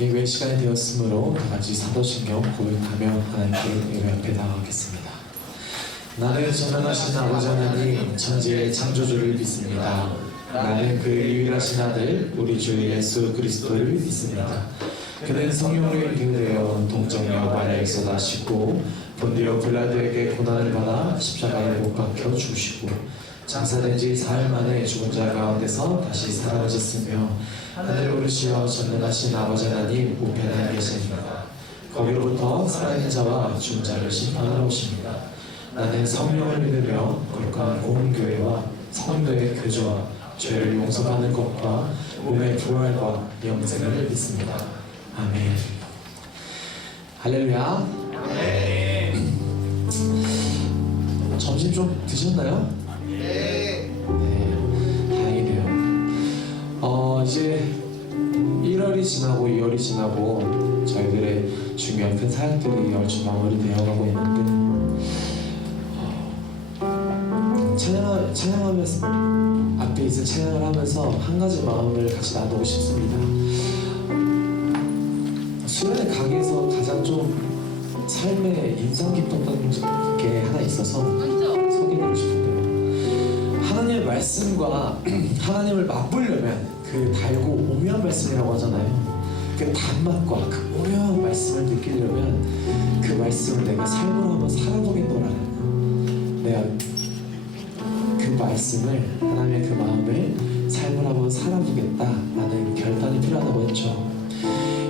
예배 시간이 되었으므로 다같이 사도신경 고백하며 하나님께 예배 앞에 나아가겠습니다. 나는 전능하신 아버지 하나님 천지의 창조주를 믿습니다. 나는 그의 유일하신 아들 우리 주 예수 그리스도를 믿습니다. 그는 성령으로 인도되어 동정녀 마리아에서 나시고 본디오 빌라도에게 고난을 받아 십자가에 못 박혀 죽으시고 장사된 지 사흘 만에 죽은 자 가운데서 다시 살아나셨으며 하늘에 오르시어 전능하신 아버지 하나님 우편에 계십니다. 거기로부터 살아있는 자와 죽은 자를 심판하러 오십니다. 나는 성령을 믿으며 거룩한 온 교회와 성도의 교조와 죄를 용서받는 것과 몸의 부활과 영생을 믿습니다. 아멘. 할렐루야. 점심 좀 드셨나요? 네, 다행이네요. 이제 1월이 지나고 2월이 지나고 저희들의 중요한 큰 사역들이 얼추 마무리되어가고 있는데 찬양하면서 앞에 있는 찬양을 하면서 한 가지 마음을 같이 나누고 싶습니다. 수련의 강의에서 가장 좀 삶에 인상 깊었던 게 하나 있어서 소개해드리고 싶은데요. 하나님의 말씀과 하나님을 맛보려면 그 달고 오묘한 말씀이라고 하잖아요. 그 단맛과 그 오묘한 말씀을 느끼려면 그 말씀을 내가 삶으로 한번 살아보겠노라는, 내가 그 말씀을, 하나님의 그 마음을 삶으로 한번 살아보겠다라는 결단이 필요하다고 했죠.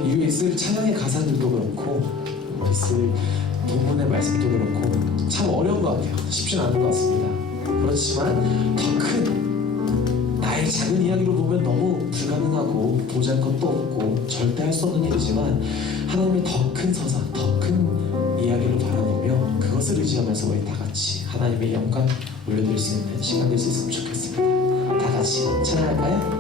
이후에 있을 찬양의 가사들도 그렇고 있을 본문의 말씀도 그렇고 참 어려운 것 같아요. 쉽지는 않은 것 같습니다. 그렇지만 더 큰 나의 작은 이야기로 보면 너무 불가능하고 보잘것도 없고 절대 할 수 없는 일이지만 하나님의 더 큰 서사, 더 큰 이야기를 바라보며 그것을 의지하면서 우리 다 같이 하나님의 영광 올려드릴 수 있는 시간 될 수 있으면 좋겠습니다. 다 같이 찬양할까요?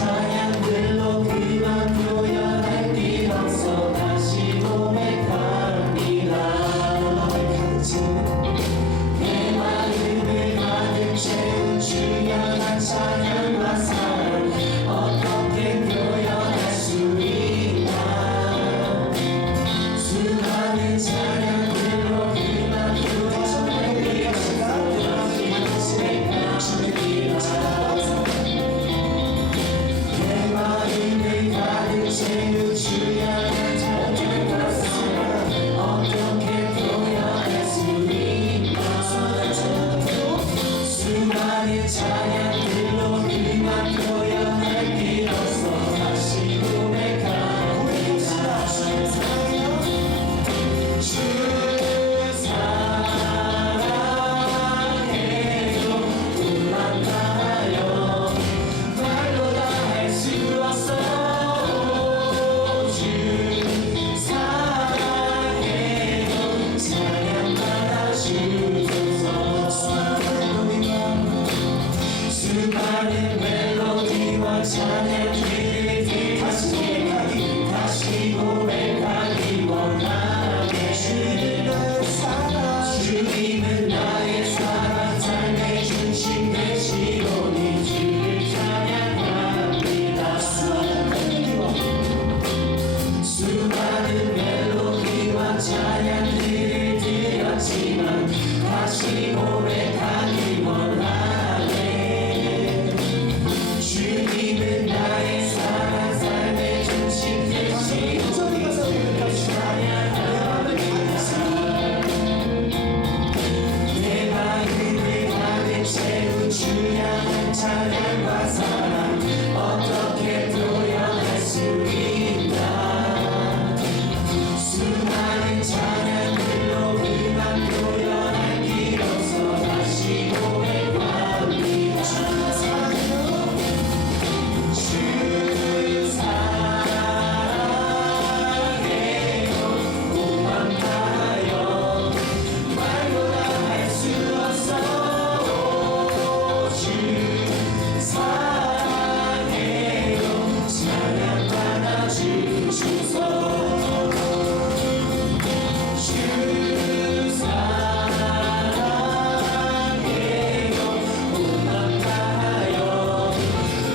찬양들로 그만 표현할 길 없어 다시 고백합니다. 내 마음을 가득 채운 주연한 찬양과 사랑 어떻게 표현할 수 있나. 수많은 찬양들로 그만 표현할 길 없어 다시 내 마음을 가득 채운 주연한 찬양과 사랑 어떻게 표현할 수 있나. 수많은 찬양들로 그만 표현할 길 없어 다시 고백합니다. 주 사랑해요 꿈만 다하여 말로 다 할 수 없어. 주 사랑해요 찬양 받아주소서. 수많은 멜로디와 찬양들을 다시 고백하기 원하네. 주님은 나의 사랑 삶의 중심 되시오니 주를 찬양합니다. 수많은 멜로디와 찬양들을 드렸지만 다시 고백하기 원하네. 주님은 나의 사랑 삶의 중심 되시오니 찬양합니다. 내 마음을 가득 채운 주양한 찬양과 사랑 어떻게 표현할 수 있나. 수많은 찬양들로 그만 표현할 길 없어 다시 고백합니다. 주 사랑해요 꿈만 다하여 말로 다 할 수 없어. 주 사랑해요 찬양 받아주소서. 주 사랑해요 꿈만 다하여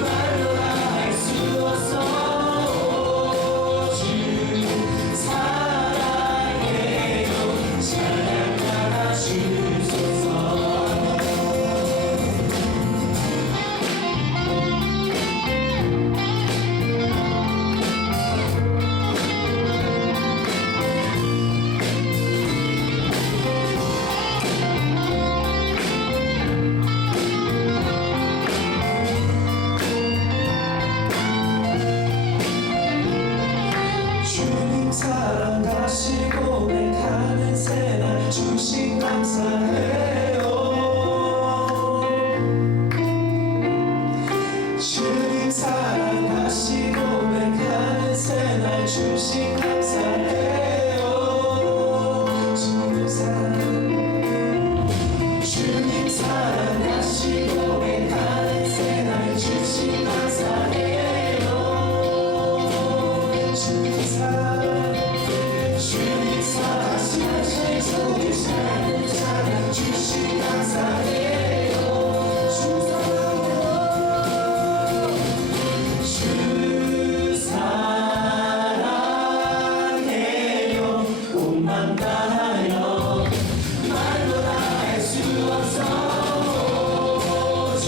말로 다 할 수 없어. 주 사랑해요 찬양 받아주소서. 주님 사랑 다시 고백하는 새날 주신 감사해요. 주님 사랑 다시 고백하는 새날 주신 감사해요. 주님 사랑 다시 고백하는 새날 주신 감사해요. 주님 사랑 다시 찬양 주신 감사해요. 주 사랑해요 꿈만 다하여 말로 다 할 수 없어. 주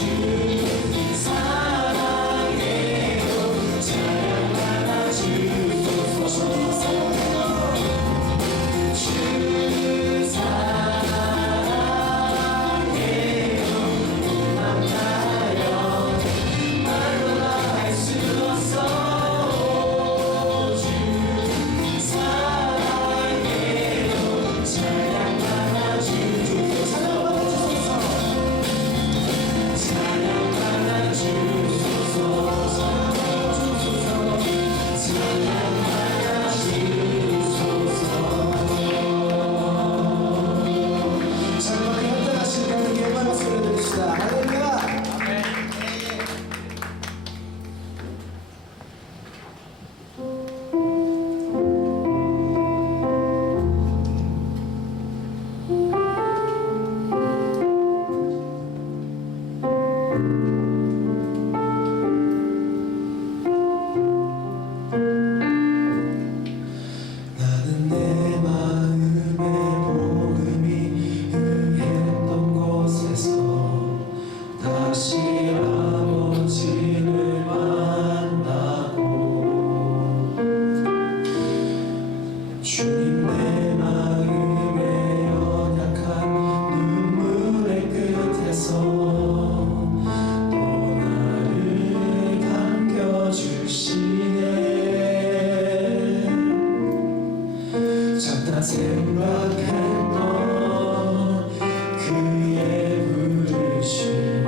사랑해요 찬양 받아주소서. 주 사랑해요 생각했던 그의 부르심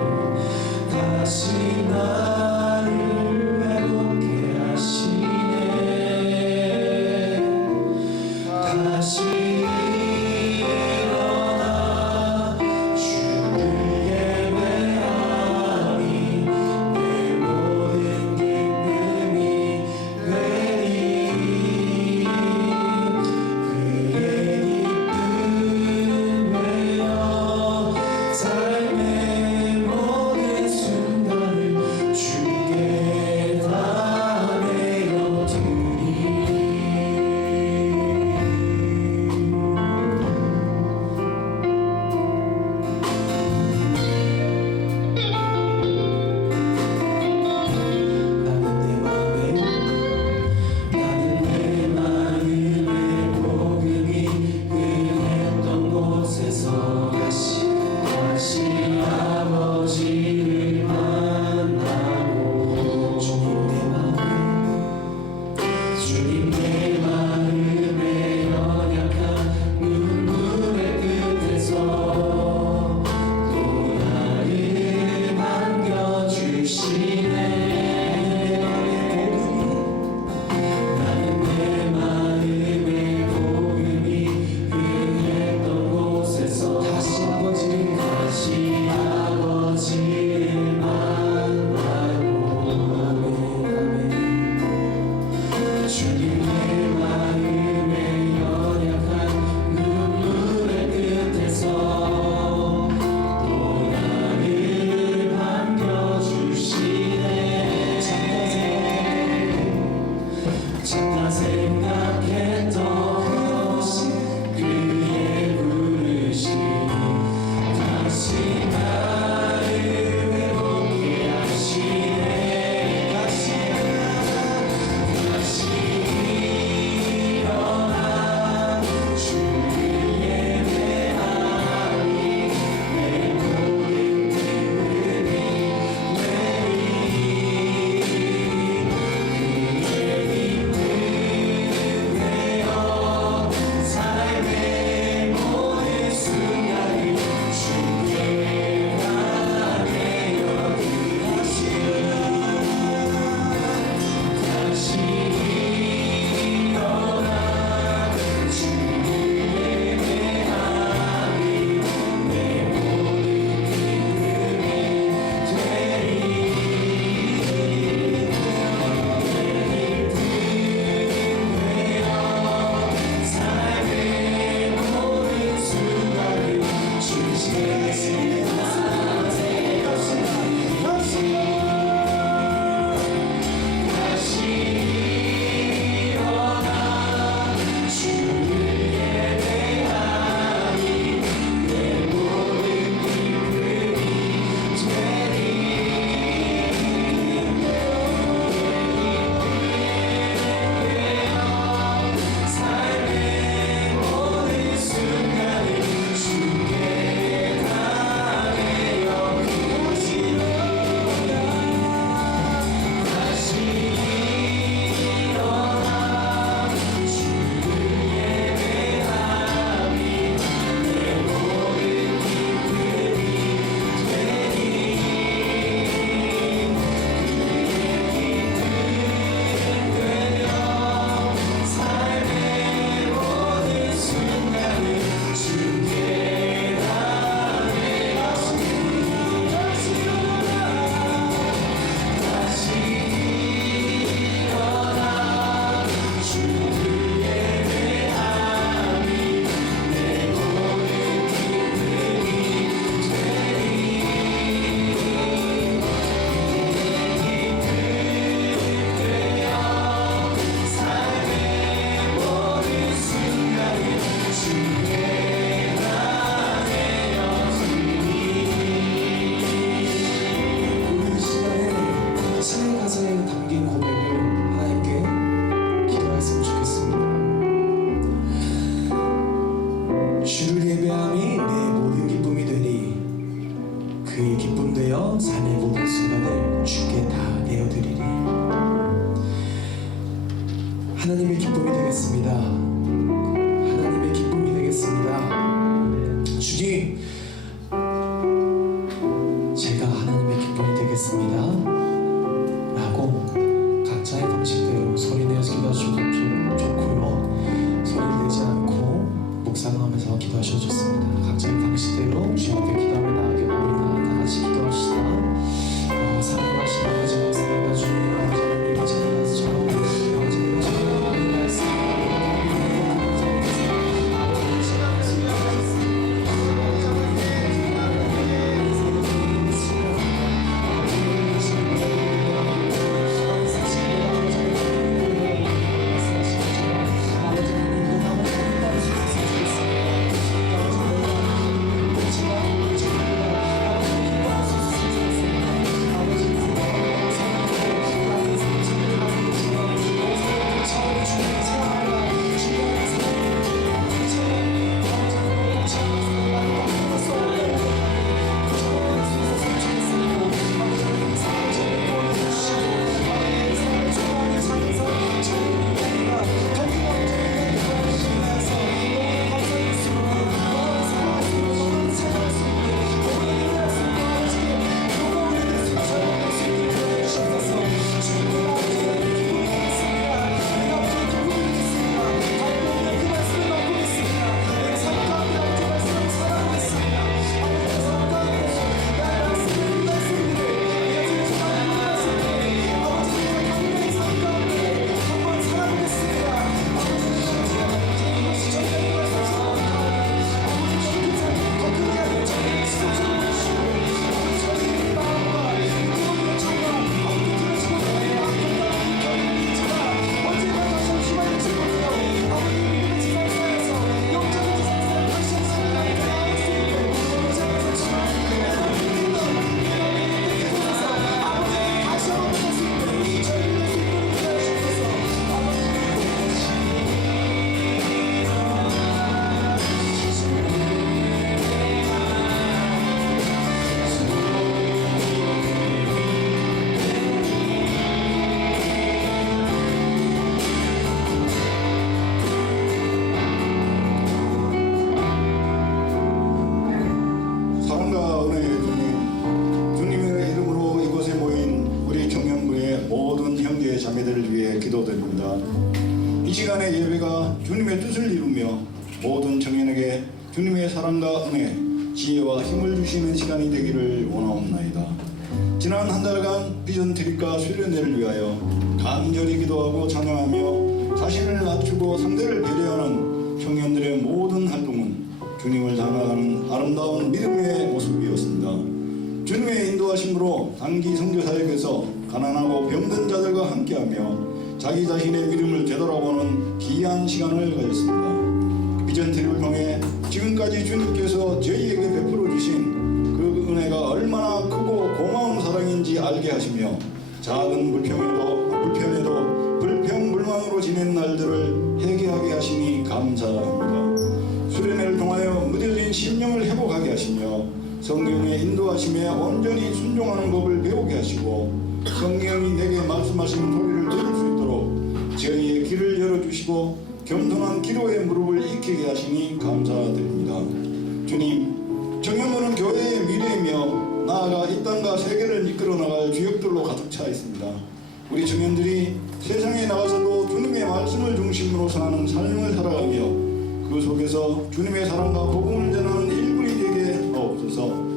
다시 나를 회복케 하시네. 다시 일어나 주를 예배하니 내 모든 기쁨이 되리. 그의 기쁨 외여 삶의 모든 순간을 주께 다 내어드리. 나는 내 마음의 복음이 흥했던 곳에서 다시 아버지를 만나고 주님 내 마음의 연약한 눈물의 끝에서 또 나를 반겨주시네. 나는 내 마음의 복음이 흥했던 곳에서 다시 아버지를 만나고 주님 내 마음의 연약한 눈물의 끝에서 또 나를 반겨주시네. 잠깐 생각했던 그의 부르심 다시 나를 회복케 하시네. 다시 일어나 주를 예배하니 내 모든 기쁨이 삶의 모든 순간을 주께 다 내어드리시오. 다시 일어나 주를 예배하니 내 모든 기쁨이 되리. 삶의 모든 순간을 주께 다시 일어나 주를 예배하니 내 모든 기쁨이 되리. 삶의 모든 순간을 주께 다 내어드리시오. 다시 일어나 주를 예배하니 내 모든 기쁨이 되리. 삶의 모든 순간을 주께 다 내어드리시오. 다시 일어나 주를 예배하니 내 모든 기쁨이 되리. 삶의 모든 순간을 주께 다 내어드리니. 오늘 시간에 신의 가사에 담긴 고백을 하나님께 기도했으면 좋겠습니다. 주를 예배함이 내 모든 기쁨이 되니 그의 기쁨 되어 삶의 모든 순간을 주께 다 내어드리리. 하나님의 기쁨이 되겠습니다. 하나님의 기쁨 하시기를 위해 기도드립니다. 이 시간의 예배가 주님의 뜻을 이루며 모든 청년에게 주님의 사랑과 은혜, 지혜와 힘을 주시는 시간이 되기를 원하옵나이다. 지난 한 달간 비전 트립과 수련회를 위하여 간절히 기도하고 찬양하며 자신을 낮추고 상대를 배려하는 청년들의 모든 활동은 주님을 닮아가는 아름다운 믿음의 모습이었습니다. 주님의 인도하심으로 단기 선교사역에서 가난하고 병든 자들과 함께하며 자기 자신의 믿음을 되돌아보는 귀한 시간을 가졌습니다. 비전 트립을 통해 지금까지 주님께서 저희에게 베풀어 주신 그 은혜가 얼마나 크고 고마운 사랑인지 알게 하시며 작은 불편에도 불평불만으로 지낸 날들을 회개하게 하시니 감사합니다. 수련회를 통하여 무뎌진 심령을 회복하게 하시며 성령의 인도하심에 온전히 순종하는 법을 배우게 하시고 성령이 내게 말씀하시는 소리를 들을 수 있도록 저희의 길을 열어주시고 겸손한 기도의 무릎을 익히게 하시니 감사드립니다. 주님, 청년들은 교회의 미래이며 나아가 이 땅과 세계를 이끌어 나갈 주역들로 가득 차 있습니다. 우리 청년들이 세상에 나가서도 주님의 말씀을 중심으로 사는 삶을 살아가며 그 속에서 주님의 사랑과 복음을 전하는 일꾼이 되게 하옵소서.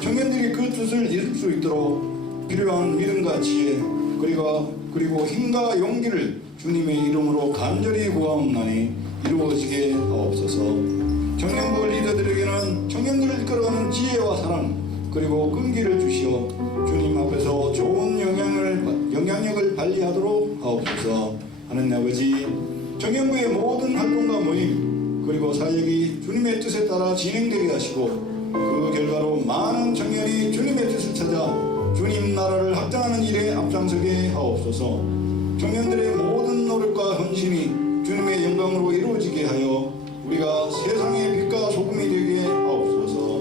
청년들이 그 뜻을 이룰 수 있도록 필요한 믿음과 지혜 그리고 힘과 용기를 주님의 이름으로 간절히 구하옵나니 이루어지게 하옵소서. 청년부 리더들에게는 청년들을 이끌어가는 지혜와 사랑 그리고 끈기를 주시어 주님 앞에서 좋은 영향력을 발휘하도록 하옵소서. 하나님 아버지, 청년부의 모든 활동과 모임 그리고 사역이 주님의 뜻에 따라 진행되게 하시고 그 결과로 많은 청년이 주님의 뜻을 찾아 주님 나라를 확장하는 일에 앞장서게 하옵소서. 청년들의 모든 노력과 헌신이 주님의 영광으로 이루어지게 하여 우리가 세상의 빛과 소금이 되게 하옵소서.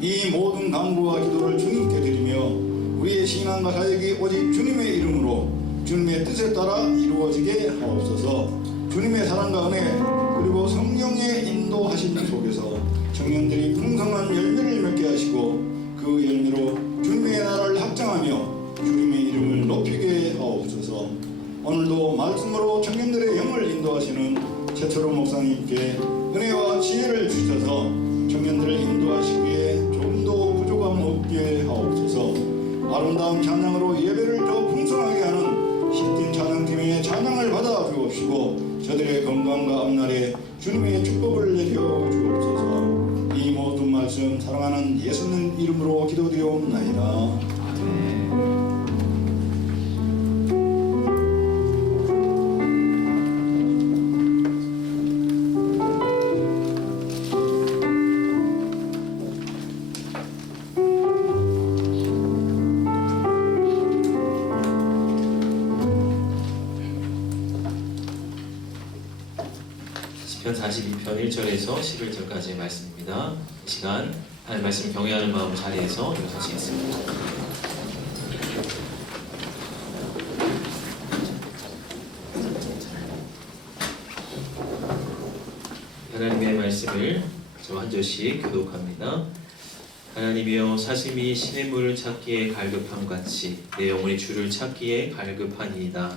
이 모든 간구와 기도를 주님께 드리며 우리의 신앙과 사역이 오직 주님의 이름으로 주님의 뜻에 따라 이루어지게 하옵소서. 주님의 사랑과 은혜 그리고 성령의 인도하심 속에서 청년들이 풍성한 열매를 맺게 하시고 그 열매로 주님의 나라를 확장하며 주님의 이름을 높이게 하옵소서. 오늘도 말씀으로 청년들의 영을 인도하시는 최철호 목사님께 은혜와 지혜를 주셔서 청년들을 인도하시기에 조금도 부족함 없게 하옵소서. 아름다운 찬양으로 예배를 더 풍성하게 하는 시팀 찬양팀의 찬양을 받아 주옵시고 저들의 건강과 앞날에 주님의 축복을 내려 주옵소서. 이 모든 말씀 사랑하는 예수님 이름으로 기도드리옵나이다. 시편 42편 1절에서 11절까지의 말씀입니다. 이 시간 하나님 말씀 경외하는 마음 자리에서 읽어주시겠습니다. 하나님의 말씀을 저 한 절씩 교독합니다. 하나님이여, 사심이 시냇물을 찾기에 갈급함같이 내 영혼이 주를 찾기에 갈급하니이다.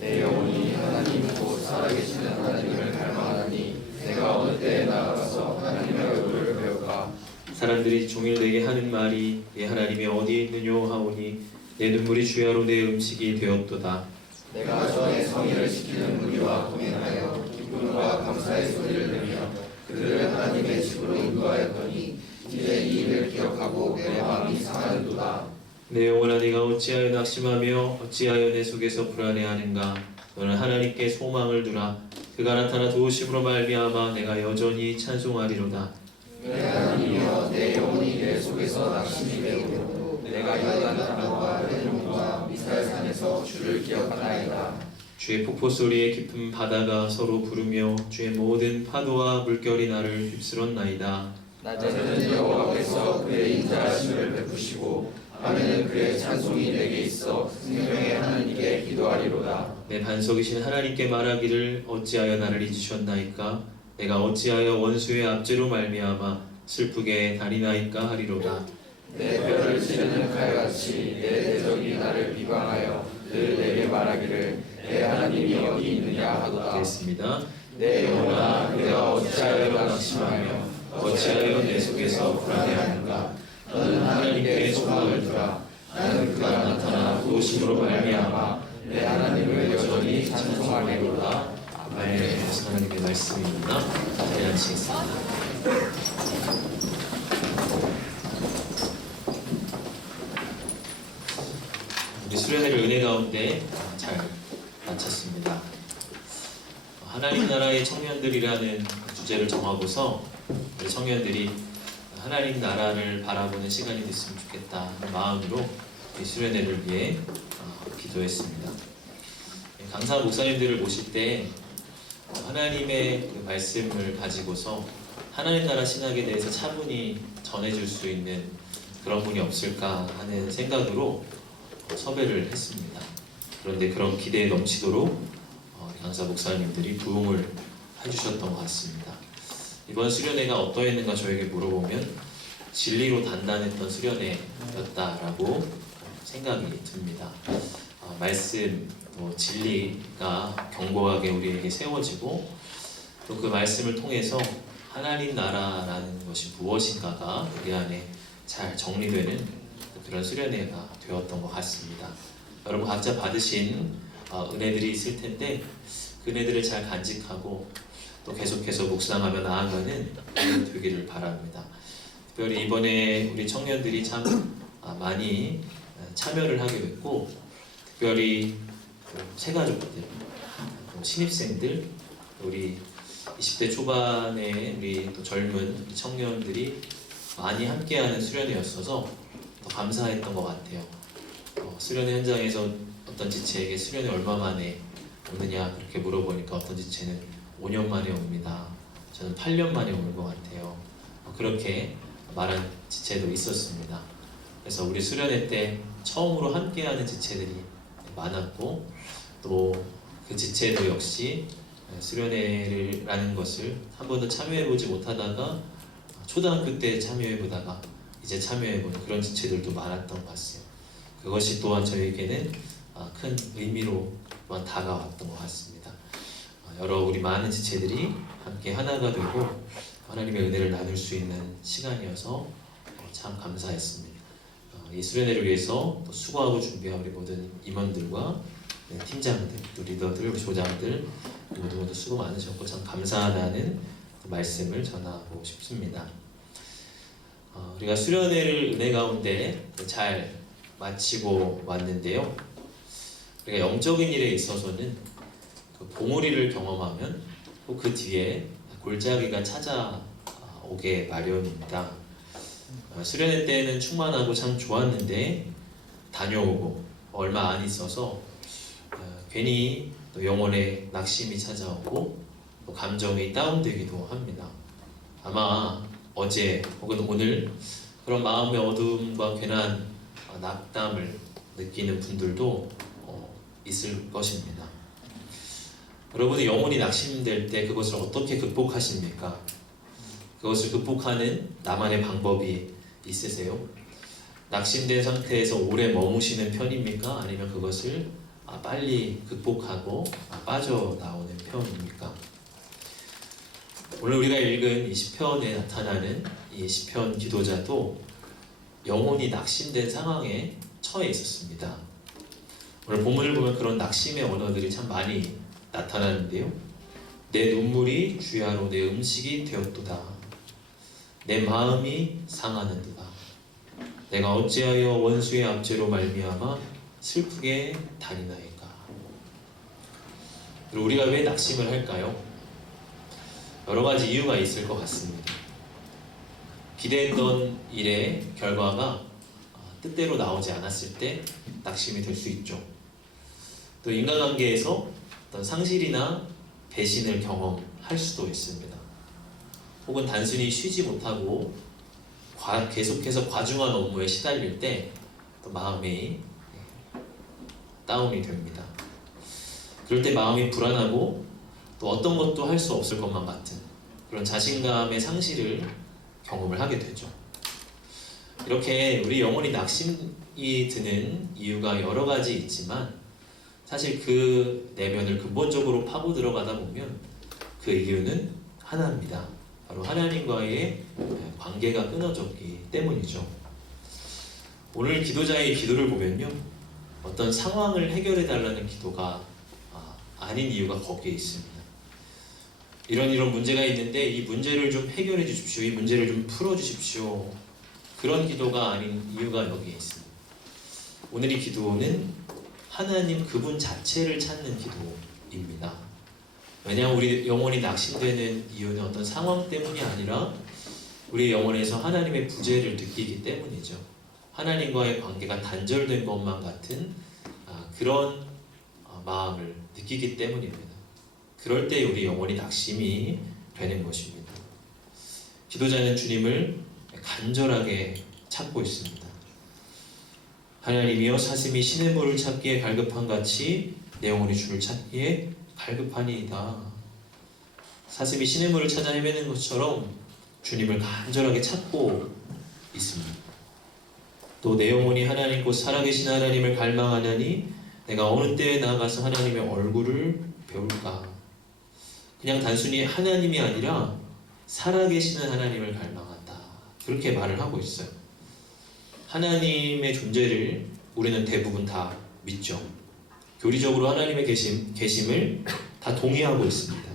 내 영혼이 하나님 곧 살아계시는 하나님을 닮아가니 내가 어느 때에 나아가서 하나님의 얼굴을 배울까. 사람들이 종일 내게 하는 말이 내 하나님이 어디 있느뇨 하오니 내 눈물이 주야로 내 음식이 되었도다. 내가 전에 성의를 지키는 무리와 동행하여 기쁨과 감사의 소리를 내며 그들을 하나님의 집으로 인도하였더니 이제 이 일을 기억하고 내 마음이 상하는도다. 내 영혼아, 네가 어찌하여 낙심하며 어찌하여 내 속에서 불안해하는가. 너는 하나님께 소망을 두라. 그가 나타나 도우심으로 말미암아 내가 여전히 찬송하리로다. 내 하나님이여, 내 영혼이 내 속에서 낙심이 되고 내가 요단 땅과 헤르몬과 미사엘산에서 주를 기억하나이다. 주의 폭포 소리에 깊은 바다가 서로 부르며 주의 모든 파도와 물결이 나를 휩쓸었나이다. 낮에는 여호와께서 그의 인자하심을 베푸시고 밤에는 그의 찬송이 내게 있어 생명의 하나님께 기도하리로다. 내 반석이신 하나님께 말하기를 어찌하여 나를 잊으셨나이까. 내가 어찌하여 원수의 압제로 말미암아 슬프게 다니나이까 하리로다. 내 뼈를 찌르는 칼같이 내 대적이 나를 비방하여 그들 내게 말하기를 내 하나님이 어디 있느냐 하도다. 하겠습니다. 내 영혼아 내가 어찌하여 낙심하며 어찌하여 내 속에서 불안해하는가. 너는 하나님께 소망을 두라. 나는 그가 나타나 도우심으로 말미암아 내 하나님을 여전히 찬송하리로다. 아멘. 하나님의 말씀입니다. 자리 앉히겠습니다. 우리 수련회를 은혜 가운데 잘 마쳤습니다. 하나님 나라의 청년들이라는 주제를 정하고서 우리 청년들이 하나님 나라를 바라보는 시간이 됐으면 좋겠다 하는 마음으로 이 수련회를 위해 기도했습니다. 강사 목사님들을 모실 때 하나님의 그 말씀을 가지고서 하나님 나라 신학에 대해서 차분히 전해줄 수 있는 그런 분이 없을까 하는 생각으로 섭외를 했습니다. 그런데 그런 기대에 넘치도록 강사 목사님들이 부응을 해주셨던 것 같습니다. 이번 수련회가 어떠했는가 저에게 물어보면 진리로 단단했던 수련회였다라고 생각이 듭니다. 말씀, 또 진리가 견고하게 우리에게 세워지고 또 그 말씀을 통해서 하나님 나라라는 것이 무엇인가가 우리 안에 잘 정리되는 그런 수련회가 되었던 것 같습니다. 여러분 각자 받으신 은혜들이 있을 텐데 그 은혜들을 잘 간직하고 또 계속해서 묵상하며 나아가는 은혜 되기를 바랍니다. 특별히 이번에 우리 청년들이 참 많이 참여를 하게 됐고 특별히 새가족들, 신입생들, 우리 20대 초반에 우리 또 젊은 청년들이 많이 함께하는 수련회였어서 더 감사했던 것 같아요. 수련회 현장에서 어떤 지체에게 수련회 얼마 만에 오느냐 그렇게 물어보니까 어떤 지체는 5년 만에 옵니다. 저는 8년 만에 오는 것 같아요. 그렇게 말한 지체도 있었습니다. 그래서 우리 수련회 때 처음으로 함께하는 지체들이 많았고 또 그 지체도 역시 수련회라는 것을 한 번도 참여해보지 못하다가 초등학교 때 참여해보다가 이제 참여해보는 그런 지체들도 많았던 것 같아요. 그것이 또한 저에게는 큰 의미로 또한 다가왔던 것 같습니다. 여러 우리 많은 지체들이 함께 하나가 되고 하나님의 은혜를 나눌 수 있는 시간이어서 참 감사했습니다. 이 수련회를 위해서 또 수고하고 준비한 우리 모든 임원들과 팀장들, 또 리더들, 조장들 모두 수고 많으셨고 참 감사하다는 말씀을 전하고 싶습니다. 우리가 수련회를 은혜 가운데 잘 마치고 왔는데요. 우리가 영적인 일에 있어서는 그 봉우리를 경험하면 또 그 뒤에 골짜기가 찾아오게 마련입니다. 수련회 때는 충만하고 참 좋았는데 다녀오고 얼마 안 있어서 괜히 또 영혼에 낙심이 찾아오고 또 감정이 다운되기도 합니다. 아마 어제 혹은 오늘 그런 마음의 어두움과 괜한 낙담을 느끼는 분들도 있을 것입니다. 여러분의 영혼이 낙심될 때 그것을 어떻게 극복하십니까? 그것을 극복하는 나만의 방법이 있으세요? 낙심된 상태에서 오래 머무시는 편입니까? 아니면 그것을 빨리 극복하고 빠져나오는 편입니까? 오늘 우리가 읽은 이 시편에 나타나는 이 시편 기도자도 영혼이 낙심된 상황에 처해 있었습니다. 오늘 본문을 보면 그런 낙심의 언어들이 참 많이 나타나는데요. 내 눈물이 주야로 내 음식이 되었도다. 내 마음이 상하는도다. 내가 어찌하여 원수의 압제로 말미암아 슬프게 다니나이까. 그리고 우리가 왜 낙심을 할까요? 여러 가지 이유가 있을 것 같습니다. 기대했던 일의 결과가 뜻대로 나오지 않았을 때 낙심이 될 수 있죠. 또 인간관계에서 어떤 상실이나 배신을 경험할 수도 있습니다. 혹은 단순히 쉬지 못하고 계속해서 과중한 업무에 시달릴 때 또 마음이 다운이 됩니다. 그럴 때 마음이 불안하고 또 어떤 것도 할 수 없을 것만 같은 그런 자신감의 상실을 경험을 하게 되죠. 이렇게 우리 영혼이 낙심이 드는 이유가 여러 가지 있지만 사실 그 내면을 근본적으로 파고 들어가다 보면 그 이유는 하나입니다. 바로 하나님과의 관계가 끊어졌기 때문이죠. 오늘 기도자의 기도를 보면요, 어떤 상황을 해결해 달라는 기도가 아닌 이유가 거기에 있습니다. 이런 문제가 있는데 이 문제를 좀 해결해 주십시오. 이 문제를 좀 풀어 주십시오. 그런 기도가 아닌 이유가 여기에 있습니다. 오늘의 기도는 하나님 그분 자체를 찾는 기도입니다. 왜냐하면 우리 영혼이 낙심되는 이유는 어떤 상황 때문이 아니라 우리 영혼에서 하나님의 부재를 느끼기 때문이죠. 하나님과의 관계가 단절된 것만 같은 그런 마음을 느끼기 때문입니다. 그럴 때 우리 영혼이 낙심이 되는 것입니다. 기도자는 주님을 간절하게 찾고 있습니다. 하나님이여, 사슴이 시냇물을 찾기에 갈급한 같이 내 영혼이 주를 찾기에 갈급하니이다. 사슴이 시냇물을 찾아 헤매는 것처럼 주님을 간절하게 찾고 있습니다. 또 내 영혼이 하나님 곧 살아계신 하나님을 갈망하나니 내가 어느 때에 나아가서 하나님의 얼굴을 배울까. 그냥 단순히 하나님이 아니라 살아계시는 하나님을 갈망한다, 그렇게 말을 하고 있어요. 하나님의 존재를 우리는 대부분 다 믿죠. 교리적으로 하나님의 계심을 다 동의하고 있습니다.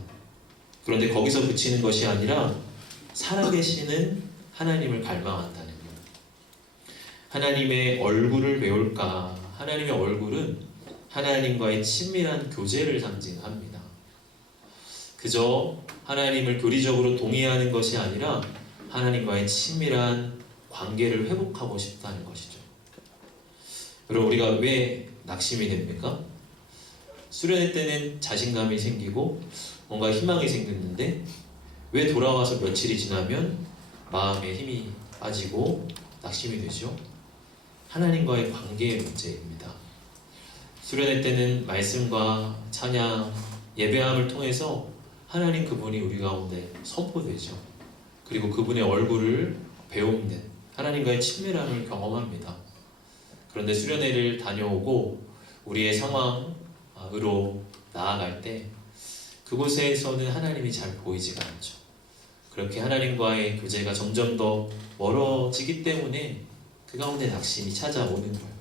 그런데 거기서 그치는 것이 아니라 살아계시는 하나님을 갈망한다는 것. 하나님의 얼굴을 배울까. 하나님의 얼굴은 하나님과의 친밀한 교제를 상징합니다. 그저 하나님을 교리적으로 동의하는 것이 아니라 하나님과의 친밀한 관계를 회복하고 싶다는 것이죠. 여러분, 우리가 왜 낙심이 됩니까? 수련회 때는 자신감이 생기고 뭔가 희망이 생겼는데 왜 돌아와서 며칠이 지나면 마음에 힘이 빠지고 낙심이 되죠? 하나님과의 관계의 문제입니다. 수련회 때는 말씀과 찬양, 예배함을 통해서 하나님 그분이 우리 가운데 선포되죠. 그리고 그분의 얼굴을 배우는 하나님과의 친밀함을 경험합니다. 그런데 수련회를 다녀오고 우리의 상황으로 나아갈 때 그곳에서는 하나님이 잘 보이지가 않죠. 그렇게 하나님과의 교제가 점점 더 멀어지기 때문에 그 가운데 낙심이 찾아오는 거예요.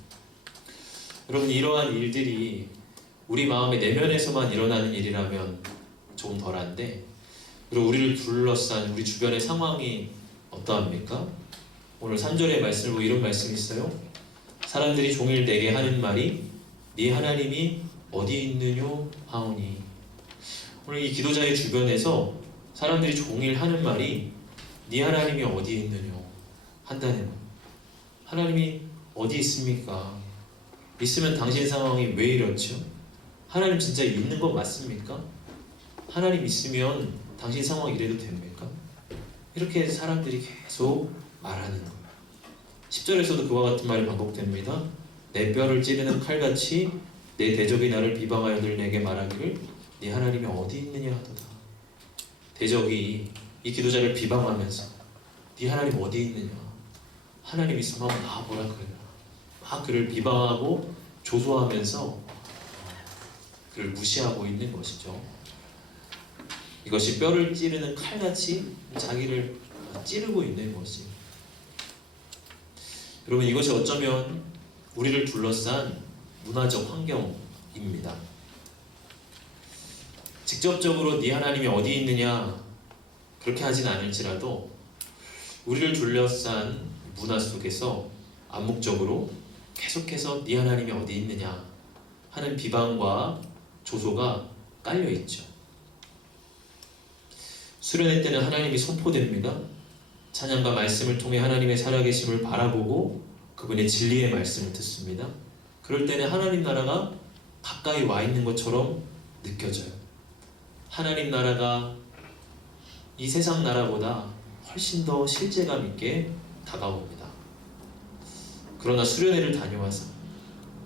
여러분, 이러한 일들이 우리 마음의 내면에서만 일어나는 일이라면 조금 덜한데, 그리고 우리를 둘러싼 우리 주변의 상황이 어떠합니까? 오늘 3절의 말씀을 보고 이런 말씀이 있어요. 사람들이 종일 내게 하는 말이 네 하나님이 어디 있느뇨 하오니. 오늘 이 기도자의 주변에서 사람들이 종일 하는 말이 네 하나님이 어디 있느뇨 한다는 거예요. 하나님이 어디 있습니까? 있으면 당신 상황이 왜 이렇죠? 하나님 진짜 있는 거 맞습니까? 하나님 있으면 당신 상황 이래도 됩니까? 이렇게 사람들이 계속 말하는 거예요. 10절에서도 그와 같은 말이 반복됩니다. 내 뼈를 찌르는 칼같이 내 대적이 나를 비방하여들 내게 말하기를 네 하나님이 어디 있느냐 하도다. 대적이 이 기도자를 비방하면서 네 하나님 어디 있느냐, 하나님 있으면 뭐라 그래라, 막 그를 비방하고 조소하면서 그를 무시하고 있는 것이죠. 이것이 뼈를 찌르는 칼같이 자기를 찌르고 있는 것이. 여러분, 이것이 어쩌면 우리를 둘러싼 문화적 환경입니다. 직접적으로 네 하나님이 어디 있느냐 그렇게 하진 않을지라도 우리를 둘러싼 문화 속에서 암묵적으로 계속해서 네 하나님이 어디 있느냐 하는 비방과 조소가 깔려 있죠. 수련회 때는 하나님이 선포됩니다. 찬양과 말씀을 통해 하나님의 살아계심을 바라보고 그분의 진리의 말씀을 듣습니다. 그럴 때는 하나님 나라가 가까이 와 있는 것처럼 느껴져요. 하나님 나라가 이 세상 나라보다 훨씬 더 실제감 있게 다가옵니다. 그러나 수련회를 다녀와서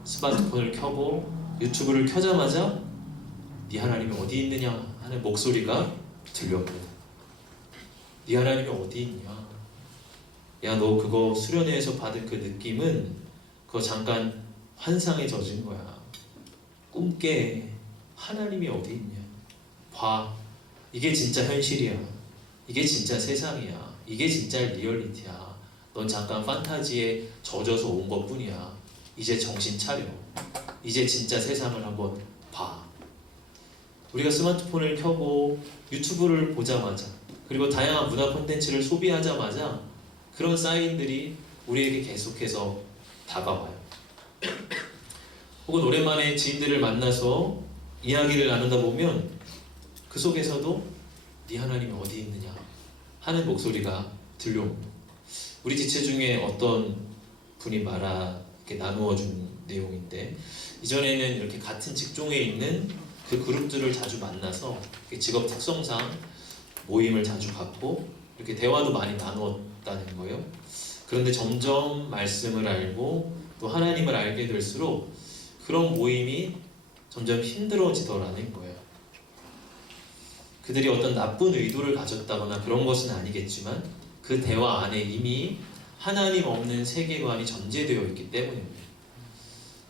스마트폰을 켜고 유튜브를 켜자마자 네 하나님이 어디 있느냐 하는 목소리가 들려옵니다. 네 하나님이 어디 있냐? 야, 너 그거 수련회에서 받은 그 느낌은 그거 잠깐 환상에 젖은 거야. 꿈깨. 하나님이 어디 있냐? 봐. 이게 진짜 현실이야. 이게 진짜 세상이야. 이게 진짜 리얼리티야. 넌 잠깐 판타지에 젖어서 온 것뿐이야. 이제 정신 차려. 이제 진짜 세상을 한번 봐. 우리가 스마트폰을 켜고 유튜브를 보자마자, 그리고 다양한 문화 콘텐츠를 소비하자마자 그런 사인들이 우리에게 계속해서 다가와요. 혹은 오랜만에 지인들을 만나서 이야기를 나누다 보면 그 속에서도 네 하나님이 어디 있느냐 하는 목소리가 들려옵니다. 우리 지체 중에 어떤 분이 이렇게 나누어 준 내용인데, 이전에는 이렇게 같은 직종에 있는 그 그룹들을 자주 만나서 직업 특성상 모임을 자주 갖고 이렇게 대화도 많이 나누었다는 거예요. 그런데 점점 말씀을 알고 또 하나님을 알게 될수록 그런 모임이 점점 힘들어지더라는 거예요. 그들이 어떤 나쁜 의도를 가졌다거나 그런 것은 아니겠지만 그 대화 안에 이미 하나님 없는 세계관이 전제되어 있기 때문입니다.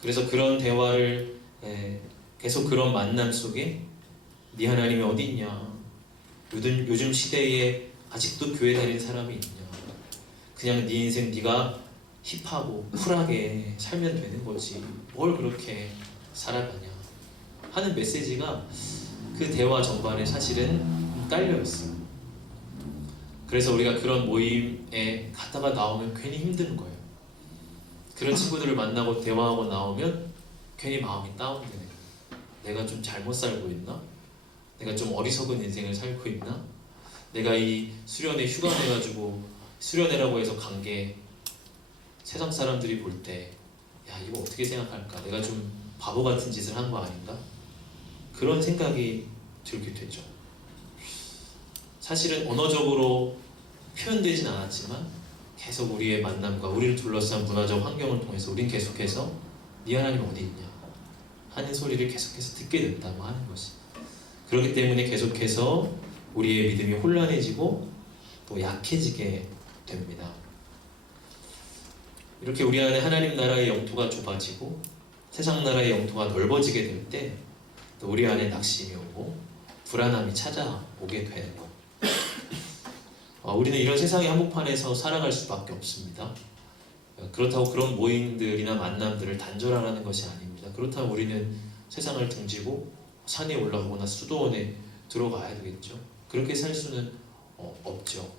그래서 그런 대화를 계속 그런 만남 속에 네 하나님이 어디 있냐? 요즘 시대에 아직도 교회 다니는 사람이 있냐? 그냥 네 인생 네가 힙하고 쿨하게 살면 되는 거지. 뭘 그렇게 살아가냐? 하는 메시지가 그 대화 전반에 사실은 깔려 있어요. 그래서 우리가 그런 모임에 갔다가 나오면 괜히 힘든 거예요. 그런 친구들을 만나고 대화하고 나오면 괜히 마음이 다운되는 거예요. 내가 좀 잘못 살고 있나? 내가 좀 어리석은 인생을 살고 있나? 내가 이 수련회 휴가 내가지고 수련회라고 해서 간 게 세상 사람들이 볼 때 야, 이거 어떻게 생각할까? 내가 좀 바보 같은 짓을 한 거 아닌가? 그런 생각이 들게 되죠. 사실은 언어적으로 표현되진 않았지만 계속 우리의 만남과 우리를 둘러싼 문화적 환경을 통해서 우린 계속해서 네 하나님 어디 있냐 하는 소리를 계속해서 듣게 된다고 하는 것이, 그렇기 때문에 계속해서 우리의 믿음이 혼란해지고 또 약해지게 됩니다. 이렇게 우리 안에 하나님 나라의 영토가 좁아지고 세상 나라의 영토가 넓어지게 될 때 또 우리 안에 낙심이 오고 불안함이 찾아오게 되는 것. 우리는 이런 세상의 한복판에서 살아갈 수밖에 없습니다. 그렇다고 그런 모임들이나 만남들을 단절하라는 것이 아닙니다. 그렇다면 우리는 세상을 등지고 산에 올라가거나 수도원에 들어가야 되겠죠. 그렇게 살 수는 없죠.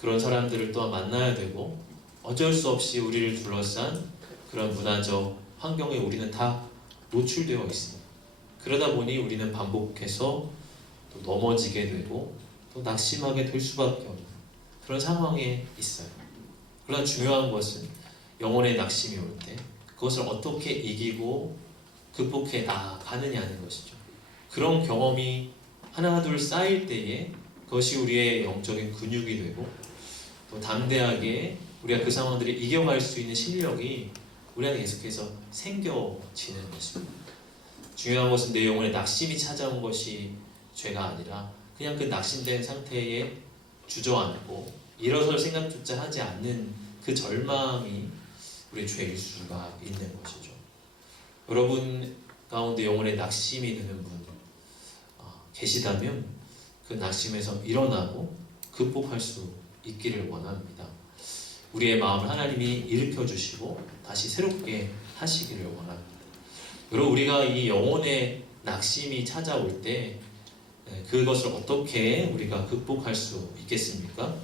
그런 사람들을 또한 만나야 되고 어쩔 수 없이 우리를 둘러싼 그런 문화적 환경에 우리는 다 노출되어 있습니다. 그러다 보니 우리는 반복해서 또 넘어지게 되고 또 낙심하게 될 수밖에 없는 그런 상황에 있어요. 그러나 중요한 것은 영혼의 낙심이 올 때 그것을 어떻게 이기고 극복해 나가느냐는 것이죠. 그런 경험이 하나 둘 쌓일 때에 그것이 우리의 영적인 근육이 되고 또 담대하게 우리가 그 상황들을 이겨갈 수 있는 실력이 우리 안에 계속해서 생겨지는 것입니다. 중요한 것은 내 영혼에 낙심이 찾아온 것이 죄가 아니라 그냥 그 낙심된 상태에 주저앉고 일어설 생각조차 하지 않는 그 절망이 우리의 죄일 수가 있는 것이죠. 여러분 가운데 영혼에 낙심이 드는 분 계시다면 그 낙심에서 일어나고 극복할 수 있기를 원합니다. 우리의 마음을 하나님이 일으켜 주시고 다시 새롭게 하시기를 원합니다. 여러분 우리가 이 영혼의 낙심이 찾아올 때 그것을 어떻게 우리가 극복할 수 있겠습니까?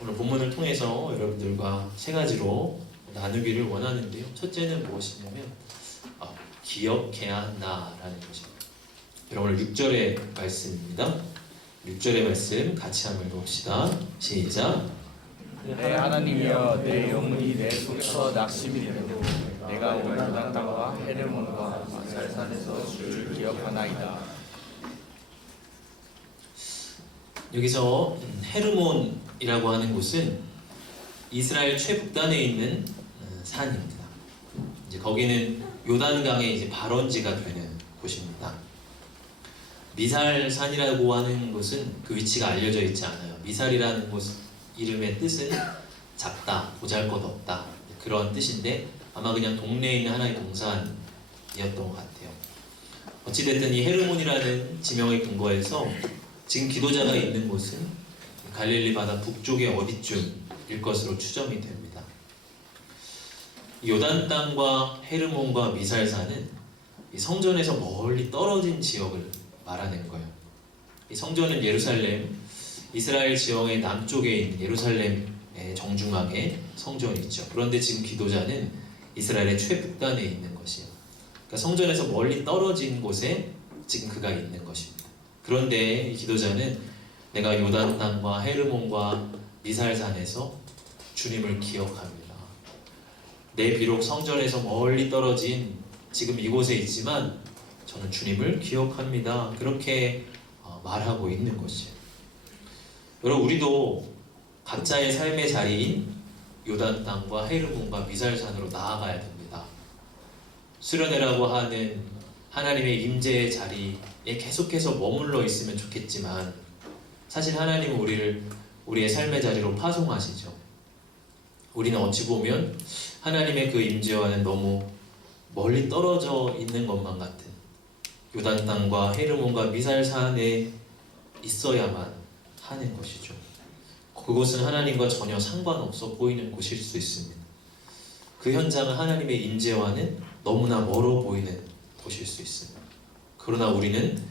오늘 본문을 통해서 여러분들과 세 가지로 나누기를 원하는데요. 첫째는 무엇이냐면 기억해야 한다라는 것입니다. 여러분 오늘 6절의 말씀입니다. 6절의 말씀 같이 한번 읽어봅시다. 시작. 내 하나님이여 내 영혼이 내 속에서 낙심이 되고 내가 원하는 땅과 헤르몬과 마살산에서 주를 기억하나이다. 여기서 헤르몬이라고 하는 곳은 이스라엘 최북단에 있는 산입니다. 이제 거기는 요단강의 이제 발원지가 되는 곳입니다. 미살산이라고 하는 곳은 그 위치가 알려져 있지 않아요. 미살이라는 곳 이름의 뜻은 작다, 보잘것없다 그런 뜻인데 아마 그냥 동네에 있는 하나의 동산이었던 것 같아요. 어찌됐든 이 헤르몬이라는 지명에 근거해서 지금 기도자가 있는 곳은 갈릴리 바다 북쪽의 어디쯤일 것으로 추정이 됩니다. 요단 땅과 헤르몬과 미살산은 이 성전에서 멀리 떨어진 지역을 말하는 거예요. 이 성전은 예루살렘, 이스라엘 지형의 남쪽에 있는 예루살렘의 정중앙에 성전이 있죠. 그런데 지금 기도자는 이스라엘의 최북단에 있는 것이에요. 그러니까 성전에서 멀리 떨어진 곳에 지금 그가 있는 것입니다. 그런데 이 기도자는 내가 요단 땅과 헤르몬과 미살산에서 주님을 기억합니다. 내 비록 성전에서 멀리 떨어진 지금 이곳에 있지만 저는 주님을 기억합니다. 그렇게 말하고 있는 것이에요. 여러분, 우리도 각자의 삶의 자리인 요단 땅과 헤르몬과 미살산으로 나아가야 됩니다. 수련회라고 하는 하나님의 임재의 자리에 계속해서 머물러 있으면 좋겠지만 사실 하나님은 우리의 삶의 자리로 파송하시죠. 우리는 어찌 보면 하나님의 그 임재와는 너무 멀리 떨어져 있는 것만 같은 요단 땅과 헤르몬과 미살산에 있어야만 하는 것이죠. 그곳은 하나님과 전혀 상관없어 보이는 곳일 수 있습니다. 그 현장은 하나님의 임재와는 너무나 멀어 보이는 곳일 수 있습니다. 그러나 우리는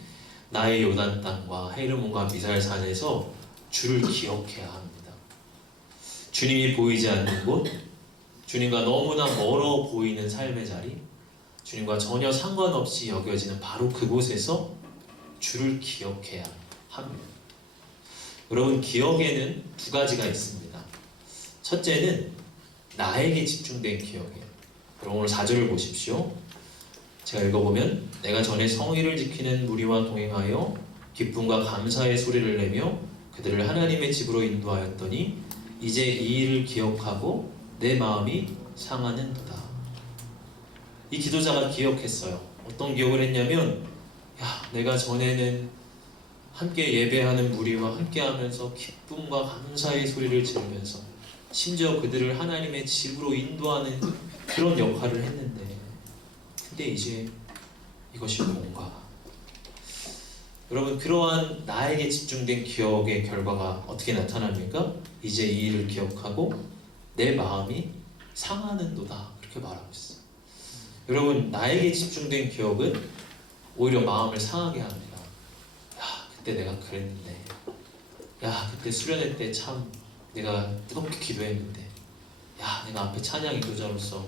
나의 요단 땅과 헤르몬과 미살산에서 주를 기억해야 합니다. 주님이 보이지 않는 곳, 주님과 너무나 멀어 보이는 삶의 자리, 주님과 전혀 상관없이 여겨지는 바로 그곳에서 주를 기억해야 합니다. 여러분, 기억에는 두 가지가 있습니다. 첫째는 나에게 집중된 기억이에요. 여러분, 오늘 4절을 보십시오. 제가 읽어보면 내가 전에 성의를 지키는 무리와 동행하여 기쁨과 감사의 소리를 내며 그들을 하나님의 집으로 인도하였더니 이제 이 일을 기억하고 내 마음이 상하는도다. 이 기도자가 기억했어요. 어떤 기억을 했냐면 내가 전에는 함께 예배하는 무리와 함께하면서 기쁨과 감사의 소리를 지르면서 심지어 그들을 하나님의 집으로 인도하는 그런 역할을 했는데 근데 이제 이것이 뭔가? 여러분, 그러한 나에게 집중된 기억의 결과가 어떻게 나타납니까? 이제 이 일을 기억하고 내 마음이 상하는도다. 그렇게 말하고 있어요. 여러분, 나에게 집중된 기억은 오히려 마음을 상하게 합니다. 그때 내가 그랬는데, 그때 수련회 때 참 내가 뜨겁게 기도했는데, 내가 앞에 찬양 인도자로서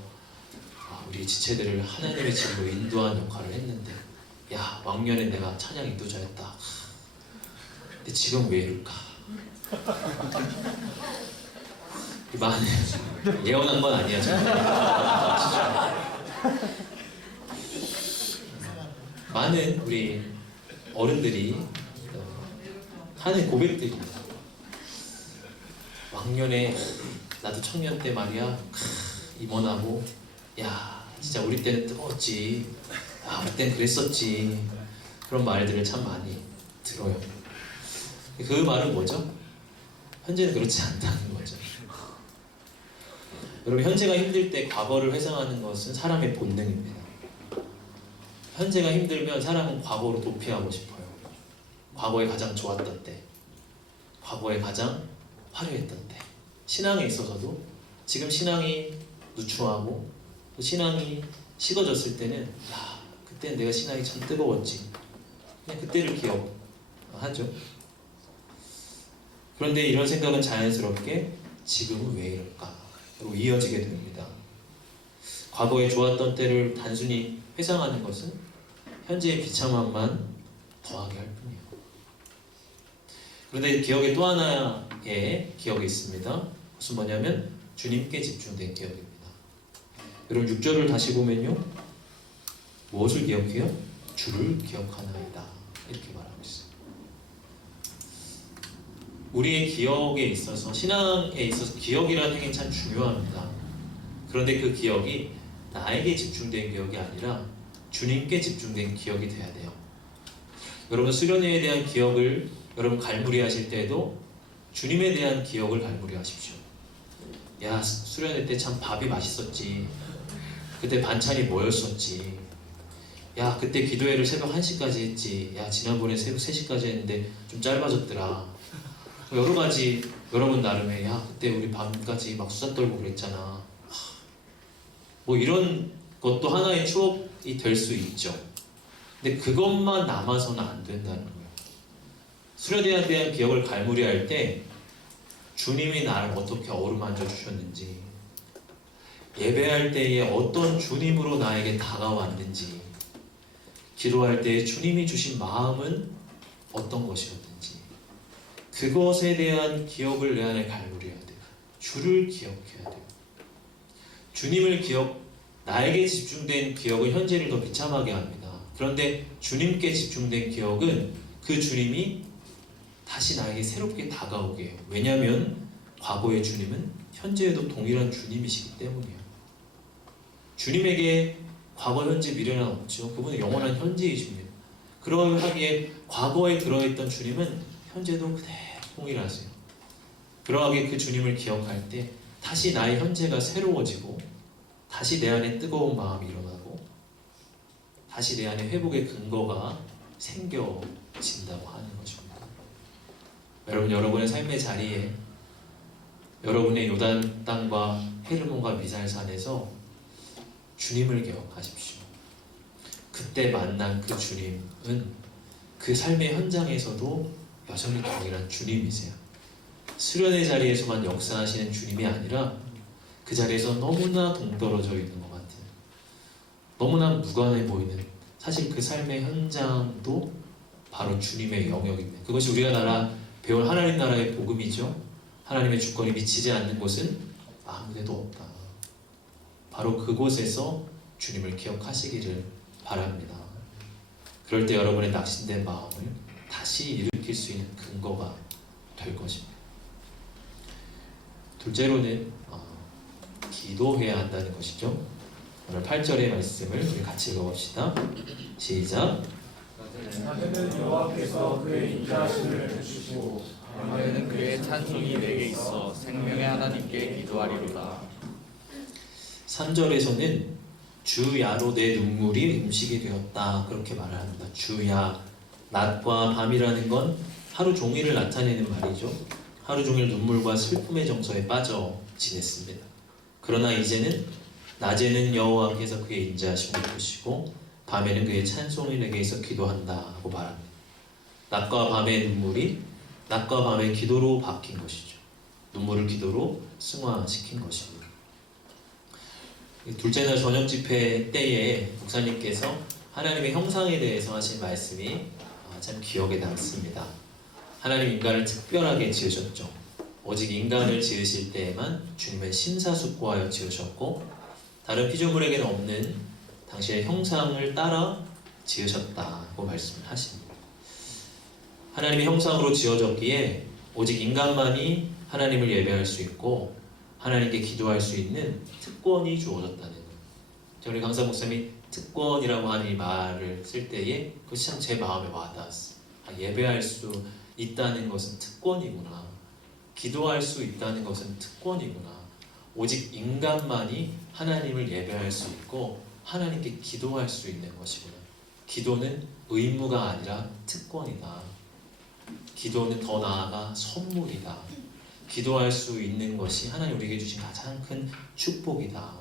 우리 지체들을 하나님의 집으로 인도한 역할을 했는데, 왕년에 내가 찬양 인도자였다. 근데 지금 왜 이럴까? 많은 예언한 건 아니야, 정말. 많은 우리 어른들이 하는 고백들입니다. 왕년에 나도 청년 때 말이야 임원하고 진짜 우리 때는 뜨거웠지, 우리 때는 그랬었지, 그런 말들을 참 많이 들어요. 그 말은 뭐죠? 현재는 그렇지 않다는 거죠. 여러분, 현재가 힘들 때 과거를 회상하는 것은 사람의 본능입니다. 현재가 힘들면 사람은 과거로 도피하고 싶어요. 과거에 가장 좋았던 때, 과거에 가장 화려했던 때. 신앙에 있어서도 지금 신앙이 누추하고 또 신앙이 식어졌을 때는 그때 내가 신앙이 참 뜨거웠지, 그냥 그때를 기억하죠. 그런데 이런 생각은 자연스럽게 지금은 왜 이럴까 로 이어지게 됩니다. 과거에 좋았던 때를 단순히 회상하는 것은 현재의 비참함만 더하게 할 뿐이에요. 그런데 기억에 또 하나의 기억이 있습니다. 그것은 뭐냐면 주님께 집중된 기억입니다. 여러분, 6절을 다시 보면요, 무엇을 기억해요? 주를 기억하나이다, 이렇게 말하고 있어요. 우리의 기억에 있어서, 신앙에 있어서 기억이라는 행위 참 중요합니다. 그런데 그 기억이 나에게 집중된 기억이 아니라 주님께 집중된 기억이 돼야 돼요. 여러분, 수련회에 대한 기억을 여러분 갈무리 하실 때에도 주님에 대한 기억을 갈무리 하십시오. 수련회 때 참 밥이 맛있었지, 그때 반찬이 뭐였었지, 야 그때 기도회를 새벽 1시까지 했지. 야 지난번에 새벽 3시까지 했는데 좀 짧아졌더라. 뭐 여러 가지 여러분 나름의 야 그때 우리 밤까지 막 수다 떨고 그랬잖아. 뭐 이런 것도 하나의 추억이 될 수 있죠. 근데 그것만 남아서는 안 된다는 거예요. 수련회에 대한 기억을 갈무리할 때 주님이 나를 어떻게 어루만져 주셨는지, 예배할 때에 어떤 주님으로 나에게 다가왔는지, 기도할 때 주님이 주신 마음은 어떤 것이었는지, 그것에 대한 기억을 내 안에 갈무리해야 돼요. 주를 기억해야 돼요. 주님을 나에게 집중된 기억은 현재를 더 비참하게 합니다. 그런데 주님께 집중된 기억은 그 주님이 다시 나에게 새롭게 다가오게 해요. 왜냐하면 과거의 주님은 현재에도 동일한 주님이시기 때문이에요. 주님에게 과거, 현재, 미래는 없죠. 그분은 영원한 현재이십니다. 그러하기에 과거에 들어있던 주님은 현재도 그대로 동일하세요. 그러하기에 그 주님을 기억할 때 다시 나의 현재가 새로워지고, 다시 내 안에 뜨거운 마음이 일어나고, 다시 내 안에 회복의 근거가 생겨진다고 하는 것입니다. 여러분, 여러분의 삶의 자리에, 여러분의 요단 땅과 헤르몬과 미살산에서 주님을 기억하십시오. 그때 만난 그 주님은 그 삶의 현장에서도 여전히 동일한 주님이세요. 수련의 자리에서만 역사하시는 주님이 아니라 그 자리에서 너무나 동떨어져 있는 것 같은, 너무나 무관해 보이는, 사실 그 삶의 현장도 바로 주님의 영역입니다. 그것이 우리가 배운 하나님 나라의 복음이죠. 하나님의 주권이 미치지 않는 곳은 아무데도 없다. 바로 그곳에서 주님을 기억하시기를 바랍니다. 그럴 때 여러분의 낙심된 마음을 다시 일으킬 수 있는 근거가 될 것입니다. 둘째로는 기도해야 한다는 것이죠. 오늘 8절의 말씀을 우리 같이 읽어봅시다. 시작. 낮에는 여호와께서 그의 인자하심을 베푸시고 밤에는 그의 찬송이 내게 있어 생명의 하나님께 기도하리로다. 3절에서는 주야로 내 눈물이 음식이 되었다, 그렇게 말을 합니다. 주야, 낮과 밤이라는 건 하루 종일을 나타내는 말이죠. 하루 종일 눈물과 슬픔의 정서에 빠져 지냈습니다. 그러나 이제는 낮에는 여호와께서 그의 인자하심을 베푸시고 밤에는 그의 찬송이 내게 있어 기도한다고 말합니다. 낮과 밤의 눈물이 낮과 밤의 기도로 바뀐 것이죠. 눈물을 기도로 승화시킨 것입니다. 둘째 날 저녁 집회 때에 목사님께서 하나님의 형상에 대해서 하신 말씀이 참 기억에 남습니다. 하나님 인간을 특별하게 지으셨죠. 오직 인간을 지으실 때에만 주님은 심사숙고하여 지으셨고 다른 피조물에게는 없는 당신의 형상을 따라 지으셨다고 말씀을 하십니다. 하나님의 형상으로 지어졌기에 오직 인간만이 하나님을 예배할 수 있고 하나님께 기도할 수 있는 특권이 주어졌다는 거예요. 저희 강사 목사님이 특권이라고 하는 이 말을 쓸 때에 그것이 참 제 마음에 와닿았어요. 예배할 수 있다는 것은 특권이구나. 기도할 수 있다는 것은 특권이구나. 오직 인간만이 하나님을 예배할 수 있고 하나님께 기도할 수 있는 것이구나. 기도는 의무가 아니라 특권이다. 기도는 더 나아가 선물이다. 기도할 수 있는 것이 하나님 우리에게 주신 가장 큰 축복이다.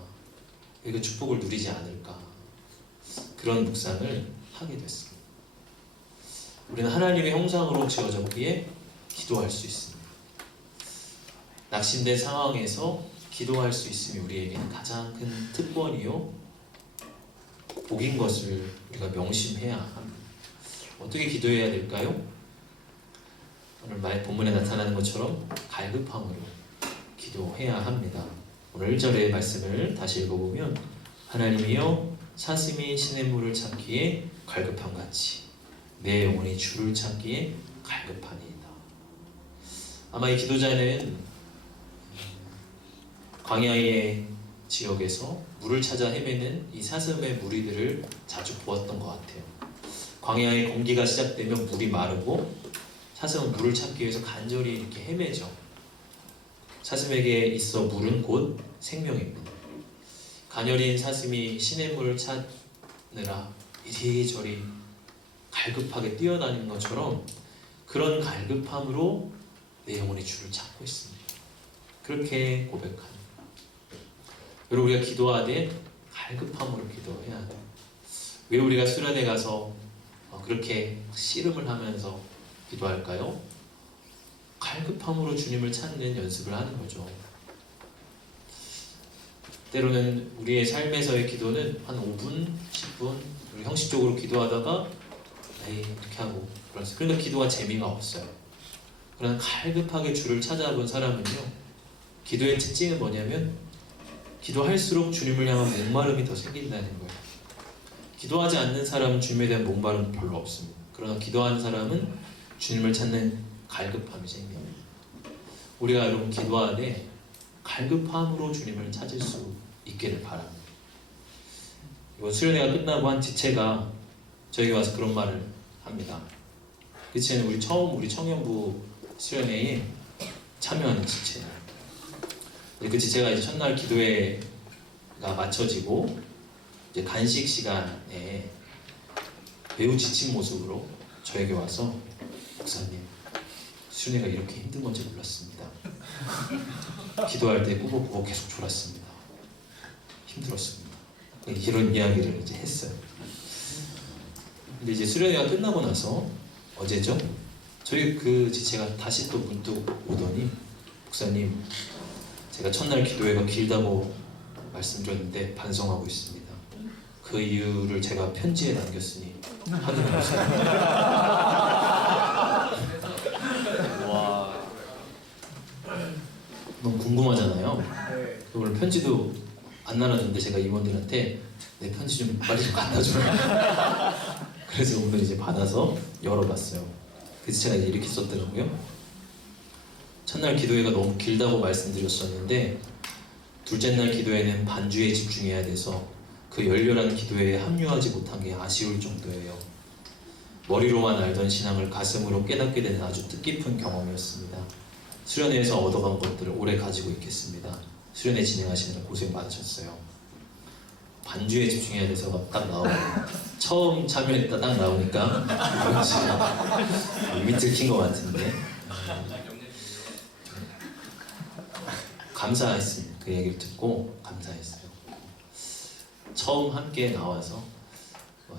왜 그 축복을 누리지 않을까? 그런 묵상을 하게 됐습니다. 우리는 하나님의 형상으로 지어졌기에 기도할 수 있습니다. 낙심된 상황에서 기도할 수 있음이 우리에게는 가장 큰 특권이요 복인 것을 우리가 명심해야 합니다. 어떻게 기도해야 될까요? 오늘 본문에 나타나는 것처럼 갈급함으로 기도해야 합니다. 오늘 1절의 말씀을 다시 읽어보면 하나님이여 사슴이 시냇물을 찾기에 갈급함같이 내 영혼이 주를 찾기에 갈급하니이다. 아마 이 기도자는 광야의 지역에서 물을 찾아 헤매는 이 사슴의 무리들을 자주 보았던 것 같아요. 광야의 공기가 시작되면 물이 마르고 사슴은 물을 찾기 위해서 간절히 이렇게 헤매죠. 사슴에게 있어 물은 곧 생명입니다. 가녀린 사슴이 시냇물을 찾느라 이리저리 갈급하게 뛰어다니는 것처럼 그런 갈급함으로 내 영혼의 주를 찾고 있습니다. 그렇게 고백합니다. 여러분, 우리가 기도하되 갈급함으로 기도해야 돼요. 왜 우리가 수련회 가서 그렇게 씨름을 하면서 기도할까요? 갈급함으로 주님을 찾는 연습을 하는 거죠. 때로는 우리의 삶에서의 기도는 한 5분, 10분 우리 형식적으로 기도하다가 에이 이렇게 하고 그러니까 기도가 재미가 없어요. 그러나 갈급하게 주를 찾아본 사람은요, 기도의 특징은 뭐냐면 기도할수록 주님을 향한 목마름이 더 생긴다는 거예요. 기도하지 않는 사람은 주님에 대한 목마름은 별로 없습니다. 그러나 기도하는 사람은 주님을 찾는 갈급함이 생깁니다. 우리가 여러분 기도할 때 갈급함으로 주님을 찾을 수 있기를 바랍니다. 이번 수련회가 끝나고 한 지체가 저에게 와서 그런 말을 합니다. 그 지체는 우리 청년부 수련회에 참여하는 지체예요. 그 지체가 이제 첫날 기도회가 마쳐지고 이제 간식 시간에 매우 지친 모습으로 저에게 와서 목사님, 수련회가 이렇게 힘든 건지 몰랐습니다. 기도할 때 꾸벅꾸벅 계속 졸았습니다. 힘들었습니다. 이런 이야기를 이제 했어요. 근데 이제 수련회가 끝나고 나서 어제죠? 저희 그 지체가 다시 또 문득 오더니 목사님, 제가 첫날 기도회가 길다고 말씀드렸는데 반성하고 있습니다. 그 이유를 제가 편지에 남겼으니 하늘에 보세요. 와. 너무 궁금하잖아요. 오늘 편지도 안 나눴는데 제가 임원들한테 내 편지 좀 빨리 좀 갖다 줘요. 그래서 오늘 이제 받아서 열어봤어요. 그래서 제가 이렇게 썼더라고요. 첫날 기도회가 너무 길다고 말씀드렸었는데 둘째 날 기도회는 반주에 집중해야 돼서 그 열렬한 기도회에 합류하지 못한 게 아쉬울 정도예요. 머리로만 알던 신앙을 가슴으로 깨닫게 되는 아주 뜻깊은 경험이었습니다. 수련회에서 얻어간 것들을 오래 가지고 있겠습니다. 수련회 진행하시느라 고생 많으셨어요. 반주에 집중해야 돼서 딱 나오고 처음 참여했다 딱 나오니까 이미 들킨 것 같은데 감사했습니다. 그 얘기를 듣고 감사했어요. 처음 함께 나와서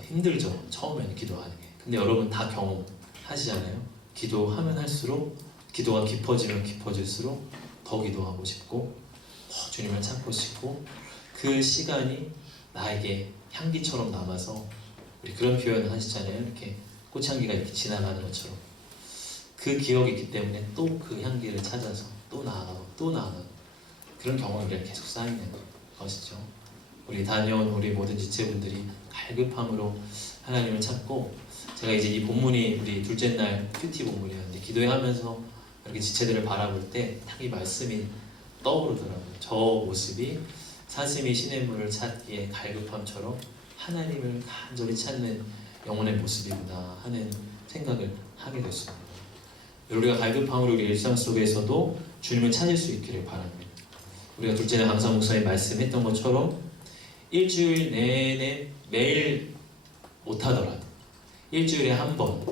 힘들죠. 처음에는 기도하는 게. 근데 여러분 다 경험하시잖아요. 기도하면 할수록 기도가 깊어지면 깊어질수록 더 기도하고 싶고 더 주님을 찾고 싶고 그 시간이 나에게 향기처럼 남아서 우리 그런 표현을 하시잖아요. 이렇게 꽃향기가 이렇게 지나가는 것처럼 그 기억이 있기 때문에 또 그 향기를 찾아서 또 나아가고 또 나아가고 그런 경험이 계속 쌓이는 것이죠. 우리 다녀온 우리 모든 지체분들이 갈급함으로 하나님을 찾고 제가 이제 이 본문이 우리 둘째 날 큐티 본문이었는데 기도하면서 이렇게 지체들을 바라볼 때 딱 이 말씀이 떠오르더라고요. 저 모습이 사슴이 시냇물을 찾기에 갈급함처럼 하나님을 간절히 찾는 영혼의 모습이구나 하는 생각을 하게 됐습니다. 우리가 갈급함으로 우리 일상 속에서도 주님을 찾을 수 있기를 바랍니다. 우리가 둘째 날 강사 목사님 말씀했던 것처럼 일주일 내내 매일 못하더라도 일주일에 한 번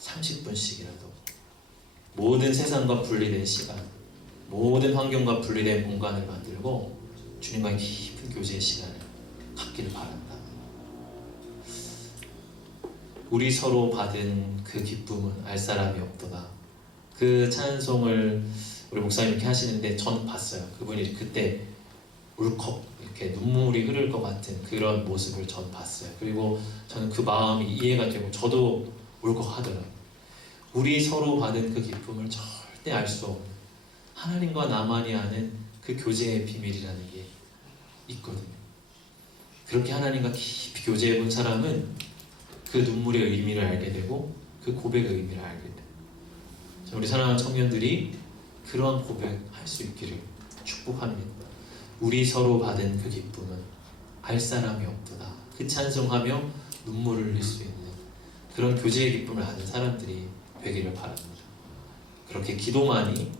30분씩이라도 모든 세상과 분리된 시간, 모든 환경과 분리된 공간을 만들고 주님과의 깊은 교제의 시간을 갖기를 바란다. 우리 서로 받은 그 기쁨은 알 사람이 없도다. 그 찬송을 우리 목사님 이렇게 하시는데 전 봤어요. 그분이 그때 울컥 이렇게 눈물이 흐를 것 같은 그런 모습을 전 봤어요. 그리고 저는 그 마음이 이해가 되고 저도 울컥하더라고요. 우리 서로 받은 그 기쁨을 절대 알 수 없는 하나님과 나만이 아는 그 교제의 비밀이라는 게 있거든요. 그렇게 하나님과 깊이 교제해 본 사람은 그 눈물의 의미를 알게 되고 그 고백의 의미를 알게 돼요. 우리 사랑하는 청년들이 그러한 고백할 수 있기를 축복합니다. 우리 서로 받은 그 기쁨은 알 사람이 없도다. 그 찬송하며 눈물을 흘릴 수 있는 그런 교제의 기쁨을 아는 사람들이 되기를 바랍니다. 그렇게 기도만이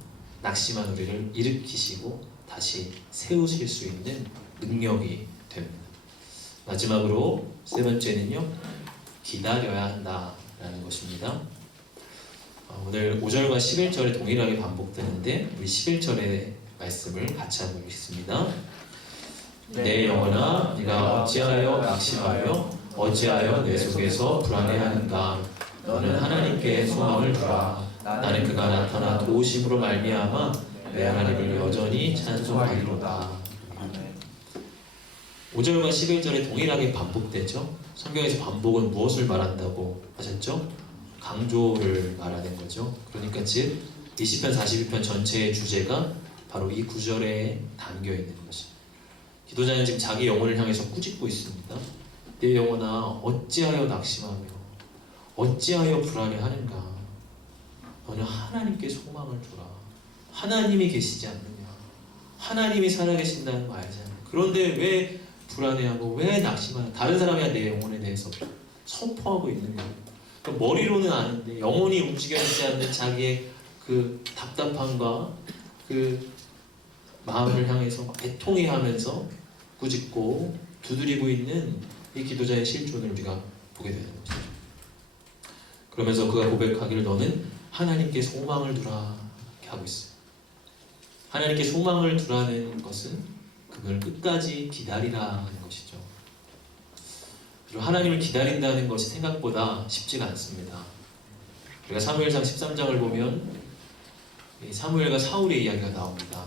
낙심한 우리를 일으키시고 다시 세우실 수 있는 능력이 됩니다. 마지막으로 세 번째는요, 기다려야 한다라는 것입니다. 오늘 5절과 11절에 동일하게 반복되는데 우리 11절의 말씀을 같이 한번 읽겠습니다. 내 영혼아, 네가 어찌하여 낙심하며 어찌하여 내 속에서 불안해하는가? 너는 하나님께 소망을 두라. 나는 그가 나타나 도우심으로 말미암아 내 하나님을 여전히 찬송하리로다. 5절과 11절에 동일하게 반복되죠. 성경에서 반복은 무엇을 말한다고 하셨죠? 강조를 말하는 거죠. 그러니까 즉 20편 41편 전체의 주제가 바로 이 구절에 담겨 있는 것이. 기도자는 지금 자기 영혼을 향해서 꾸짖고 있습니다. 내 영혼아, 어찌하여 낙심하며 어찌하여 불안해하는가? 너는 하나님께 소망을 두라. 하나님이 계시지 않느냐? 하나님이 살아계신다는 거 알지 않느냐? 그런데 왜 불안해하고 왜 낙심하냐? 다른 사람이 내 영혼에 대해서 선포하고 있는 거예요. 그러니까 머리로는 아는데 영혼이 움직여지지 않는 자기의 그 답답함과 그 마음을 향해서 애통해하면서 꾸짖고 두드리고 있는 이 기도자의 실존을 우리가 보게 되는 것이죠. 그러면서 그가 고백하기를 너는 하나님께 소망을 두라 이렇게 하고 있어요. 하나님께 소망을 두라는 것은 그걸 끝까지 기다리라는 것이죠. 그리고 하나님을 기다린다는 것이 생각보다 쉽지가 않습니다. 우리가 사무엘상 13장을 보면 사무엘과 사울의 이야기가 나옵니다.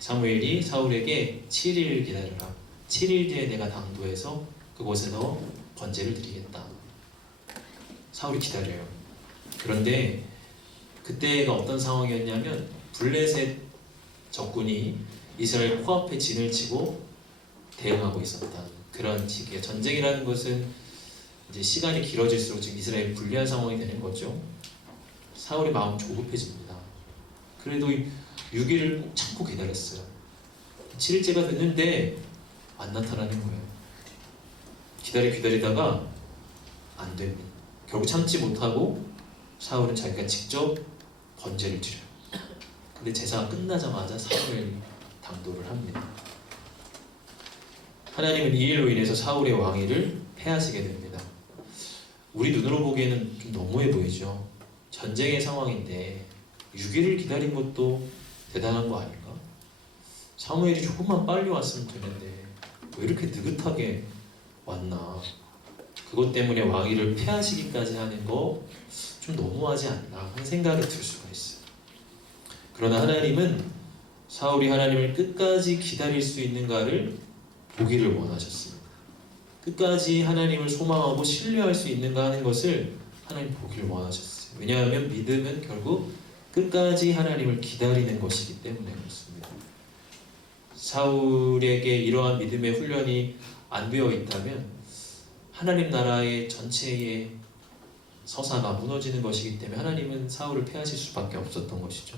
사무엘이 사울에게 7일 기다려라. 7일 뒤에 내가 당도해서 그곳에 너 번제를 드리겠다. 사울이 기다려요. 그런데 그때가 어떤 상황이었냐면 블레셋 적군이 이스라엘 코앞에 진을 치고 대응하고 있었다. 그런 시기에 전쟁이라는 것은 이제 시간이 길어질수록 지금 이스라엘이 불리한 상황이 되는 거죠. 사울의 마음 조급해집니다. 그래도 6일을 꼭 참고 기다렸어요. 7일째가 됐는데 안 나타나는 거예요. 기다리다가 안 됩니다. 결국 참지 못하고 사울은 자기가 직접 번제를 드려요. 근데 제사가 끝나자마자 사울이 당도를 합니다. 하나님은 이 일로 인해서 사울의 왕위를 폐하시게 됩니다. 우리 눈으로 보기에는 좀 너무해 보이죠. 전쟁의 상황인데 6일을 기다린 것도 대단한 거 아닌가? 사무엘이 조금만 빨리 왔으면 되는데 왜 이렇게 느긋하게 왔나? 그것 때문에 왕위를 폐하시기까지 하는 거 좀 너무하지 않나 하는 생각이 들 수가 있어요. 그러나 하나님은 사울이 하나님을 끝까지 기다릴 수 있는가를 보기를 원하셨습니다. 끝까지 하나님을 소망하고 신뢰할 수 있는가 하는 것을 하나님 보기를 원하셨어요. 왜냐하면 믿음은 결국 끝까지 하나님을 기다리는 것이기 때문에 그렇습니다. 사울에게 이러한 믿음의 훈련이 안 되어 있다면 하나님 나라의 전체의 서사가 무너지는 것이기 때문에 하나님은 사울을 폐하실 수밖에 없었던 것이죠.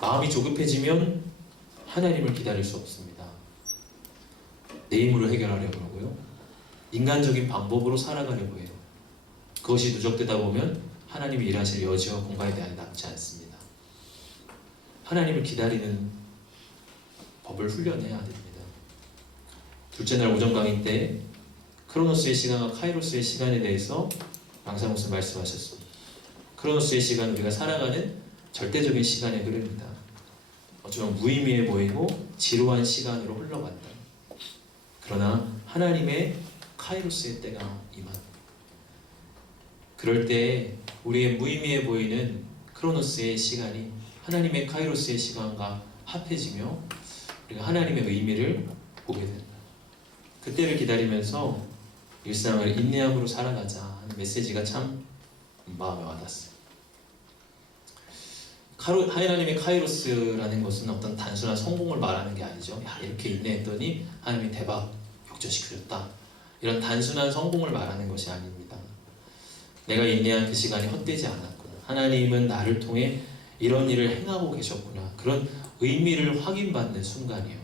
마음이 조급해지면 하나님을 기다릴 수 없습니다. 내 힘으로 해결하려고 하고요. 인간적인 방법으로 살아가려고 해요. 그것이 누적되다 보면 하나님이 일하실 여지와 공간에 대한 남지 않습니다. 하나님을 기다리는 법을 훈련해야 됩니다. 둘째 날 오전 강의 때 크로노스의 시간과 카이로스의 시간에 대해서 강사 목사 말씀하셨습니다. 크로노스의 시간은 우리가 살아가는 절대적인 시간의 흐름이다. 어쩌면 무의미해 보이고 지루한 시간으로 흘러간다. 그러나 하나님의 카이로스의 때가 임한다. 그럴 때 우리의 무의미해 보이는 크로노스의 시간이 하나님의 카이로스의 시간과 합해지며 우리가 하나님의 의미를 보게 된다. 그때를 기다리면서 일상을 인내함으로 살아가자 하는 메시지가 참 마음에 와닿았어요. 하나님의 카이로스라는 것은 어떤 단순한 성공을 말하는 게 아니죠. 야, 이렇게 인내했더니 하나님이 대박 역전시켜줬다. 이런 단순한 성공을 말하는 것이 아닙니다. 내가 인내한 그 시간이 헛되지 않았구나. 하나님은 나를 통해 이런 일을 행하고 계셨구나. 그런 의미를 확인받는 순간이에요.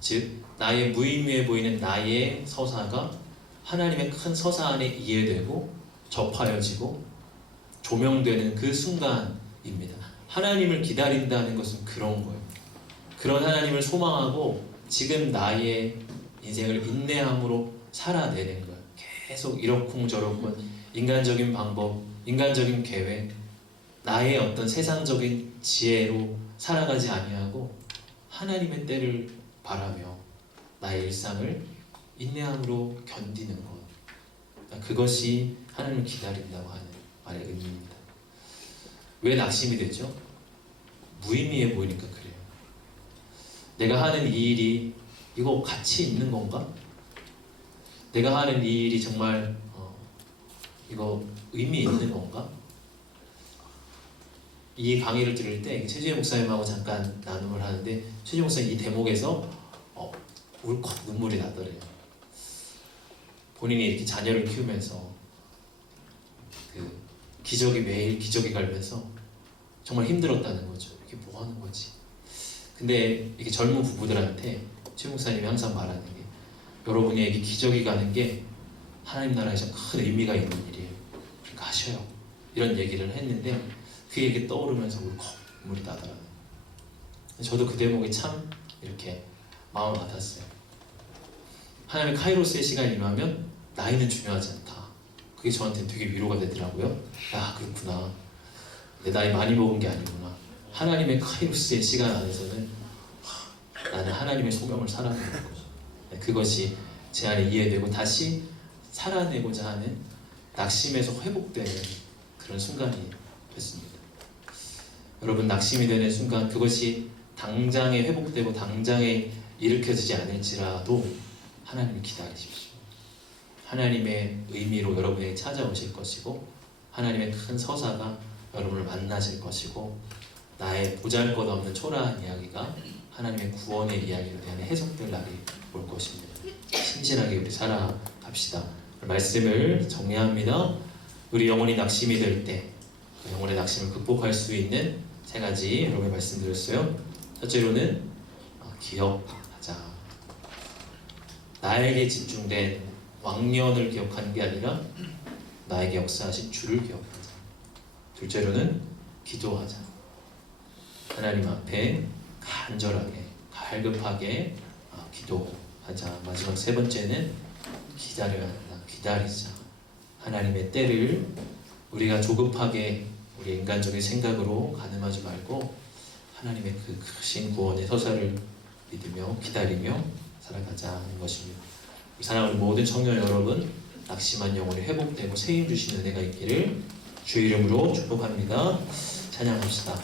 즉 나의 무의미해 보이는 나의 서사가 하나님의 큰 서사 안에 이해되고 접하여지고 조명되는 그 순간입니다. 하나님을 기다린다는 것은 그런 거예요. 그런 하나님을 소망하고 지금 나의 인생을 인내함으로 살아내는 거예요. 계속 이러쿵저러쿵 인간적인 방법, 인간적인 계획, 나의 어떤 세상적인 지혜로 살아가지 아니하고 하나님의 때를 바라며 나의 일상을 인내함으로 견디는 것. 그것이 하나님을 기다린다고 하는 말의 의미입니다. 왜 낙심이 되죠? 무의미해 보이니까 그래요. 내가 하는 이 일이 이거 가치 있는 건가? 내가 하는 이 일이 정말 이거 의미 있는 건가? 이 강의를 들을 때 최주혜 목사님하고 잠깐 나눔을 하는데 최주혜 목사님 이 대목에서 울컥 눈물이 나더래요. 본인이 이렇게 자녀를 키우면서 그 기저귀 매일 기저귀 갈면서 정말 힘들었다는 거죠. 이게 뭐 하는 거지? 근데 이게 젊은 부부들한테 최 목사님이 항상 말하는 게 여러분에게 기저귀 가는 게 하나님 나라에서 큰 의미가 있는 일이에요. 그러니까 하셔요. 이런 얘기를 했는데 그게 이렇게 떠오르면서 울컥 눈물이 나더라고요. 저도 그 대목이 참 이렇게 마음을 받았어요. 하나님의 카이로스의 시간이 임하면 나이는 중요하지 않다. 그게 저한테는 되게 위로가 되더라고요. 야, 그렇구나. 내 나이 많이 먹은 게 아니구나. 하나님의 카이로스의 시간 안에서는 나는 하나님의 소명을 살아내는 거죠. 그것이 제 안에 이해되고 다시 살아내고자 하는 낙심에서 회복되는 그런 순간이 됐습니다. 여러분, 낙심이 되는 순간 그것이 당장에 회복되고 당장에 일으켜지지 않을지라도 하나님을 기다리십시오. 하나님의 의미로 여러분에게 찾아오실 것이고 하나님의 큰 서사가 여러분을 만나실 것이고 나의 보잘것없는 초라한 이야기가 하나님의 구원의 이야기로 대한 해석될 날이 올 것입니다. 신실하게 우리 살아갑시다. 말씀을 정리합니다. 우리 영혼이 낙심이 될 때 그 영혼의 낙심을 극복할 수 있는 세 가지 여러분의 말씀드렸어요. 첫째로는 기억하자. 나에게 집중된 왕년을 기억하는 게 아니라 나에게 역사하신 주를 기억하자. 둘째로는 기도하자. 하나님 앞에 간절하게 갈급하게 기도하자. 마지막 세 번째는 기다려야 한다. 기다리자. 하나님의 때를 우리가 조급하게 우리 인간적인 생각으로 가늠하지 말고 하나님의 그 크신 구원의 서사를 믿으며 기다리며 살아가자는 것입니다. 사랑하는 모든 청년 여러분, 낙심한 영혼이 회복되고 세임 주시는 은혜가 있기를 주의 이름으로 축복합니다. 찬양합시다.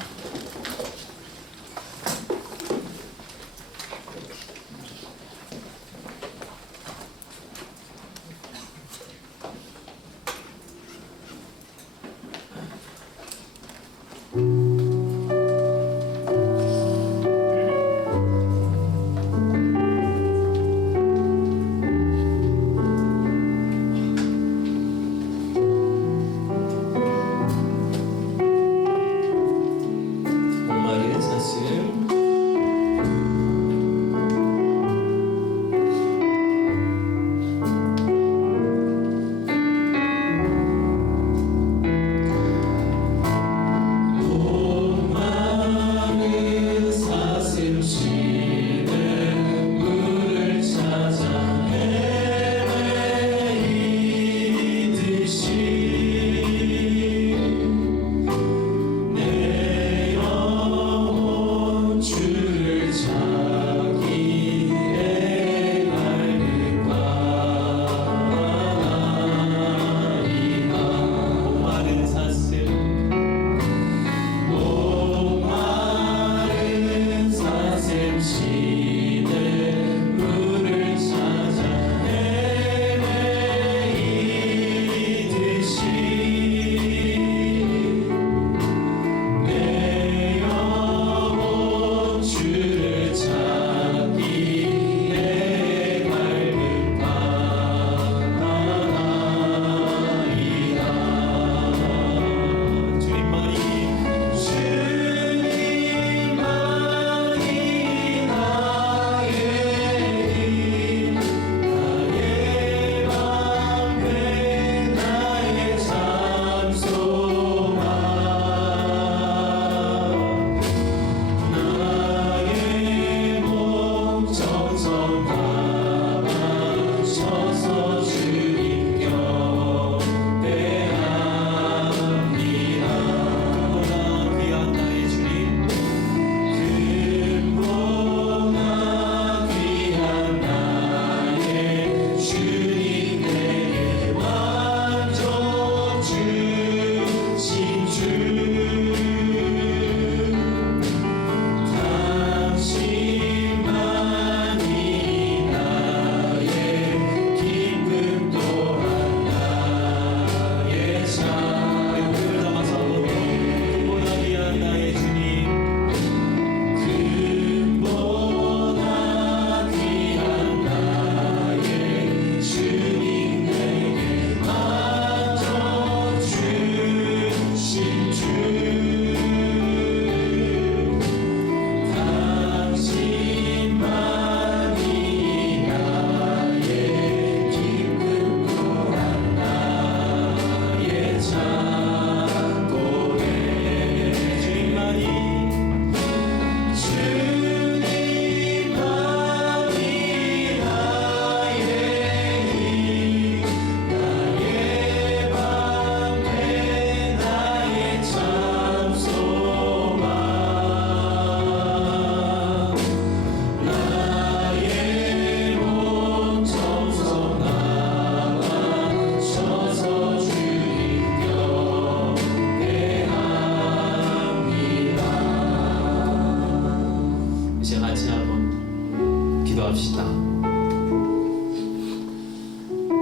기도합시다.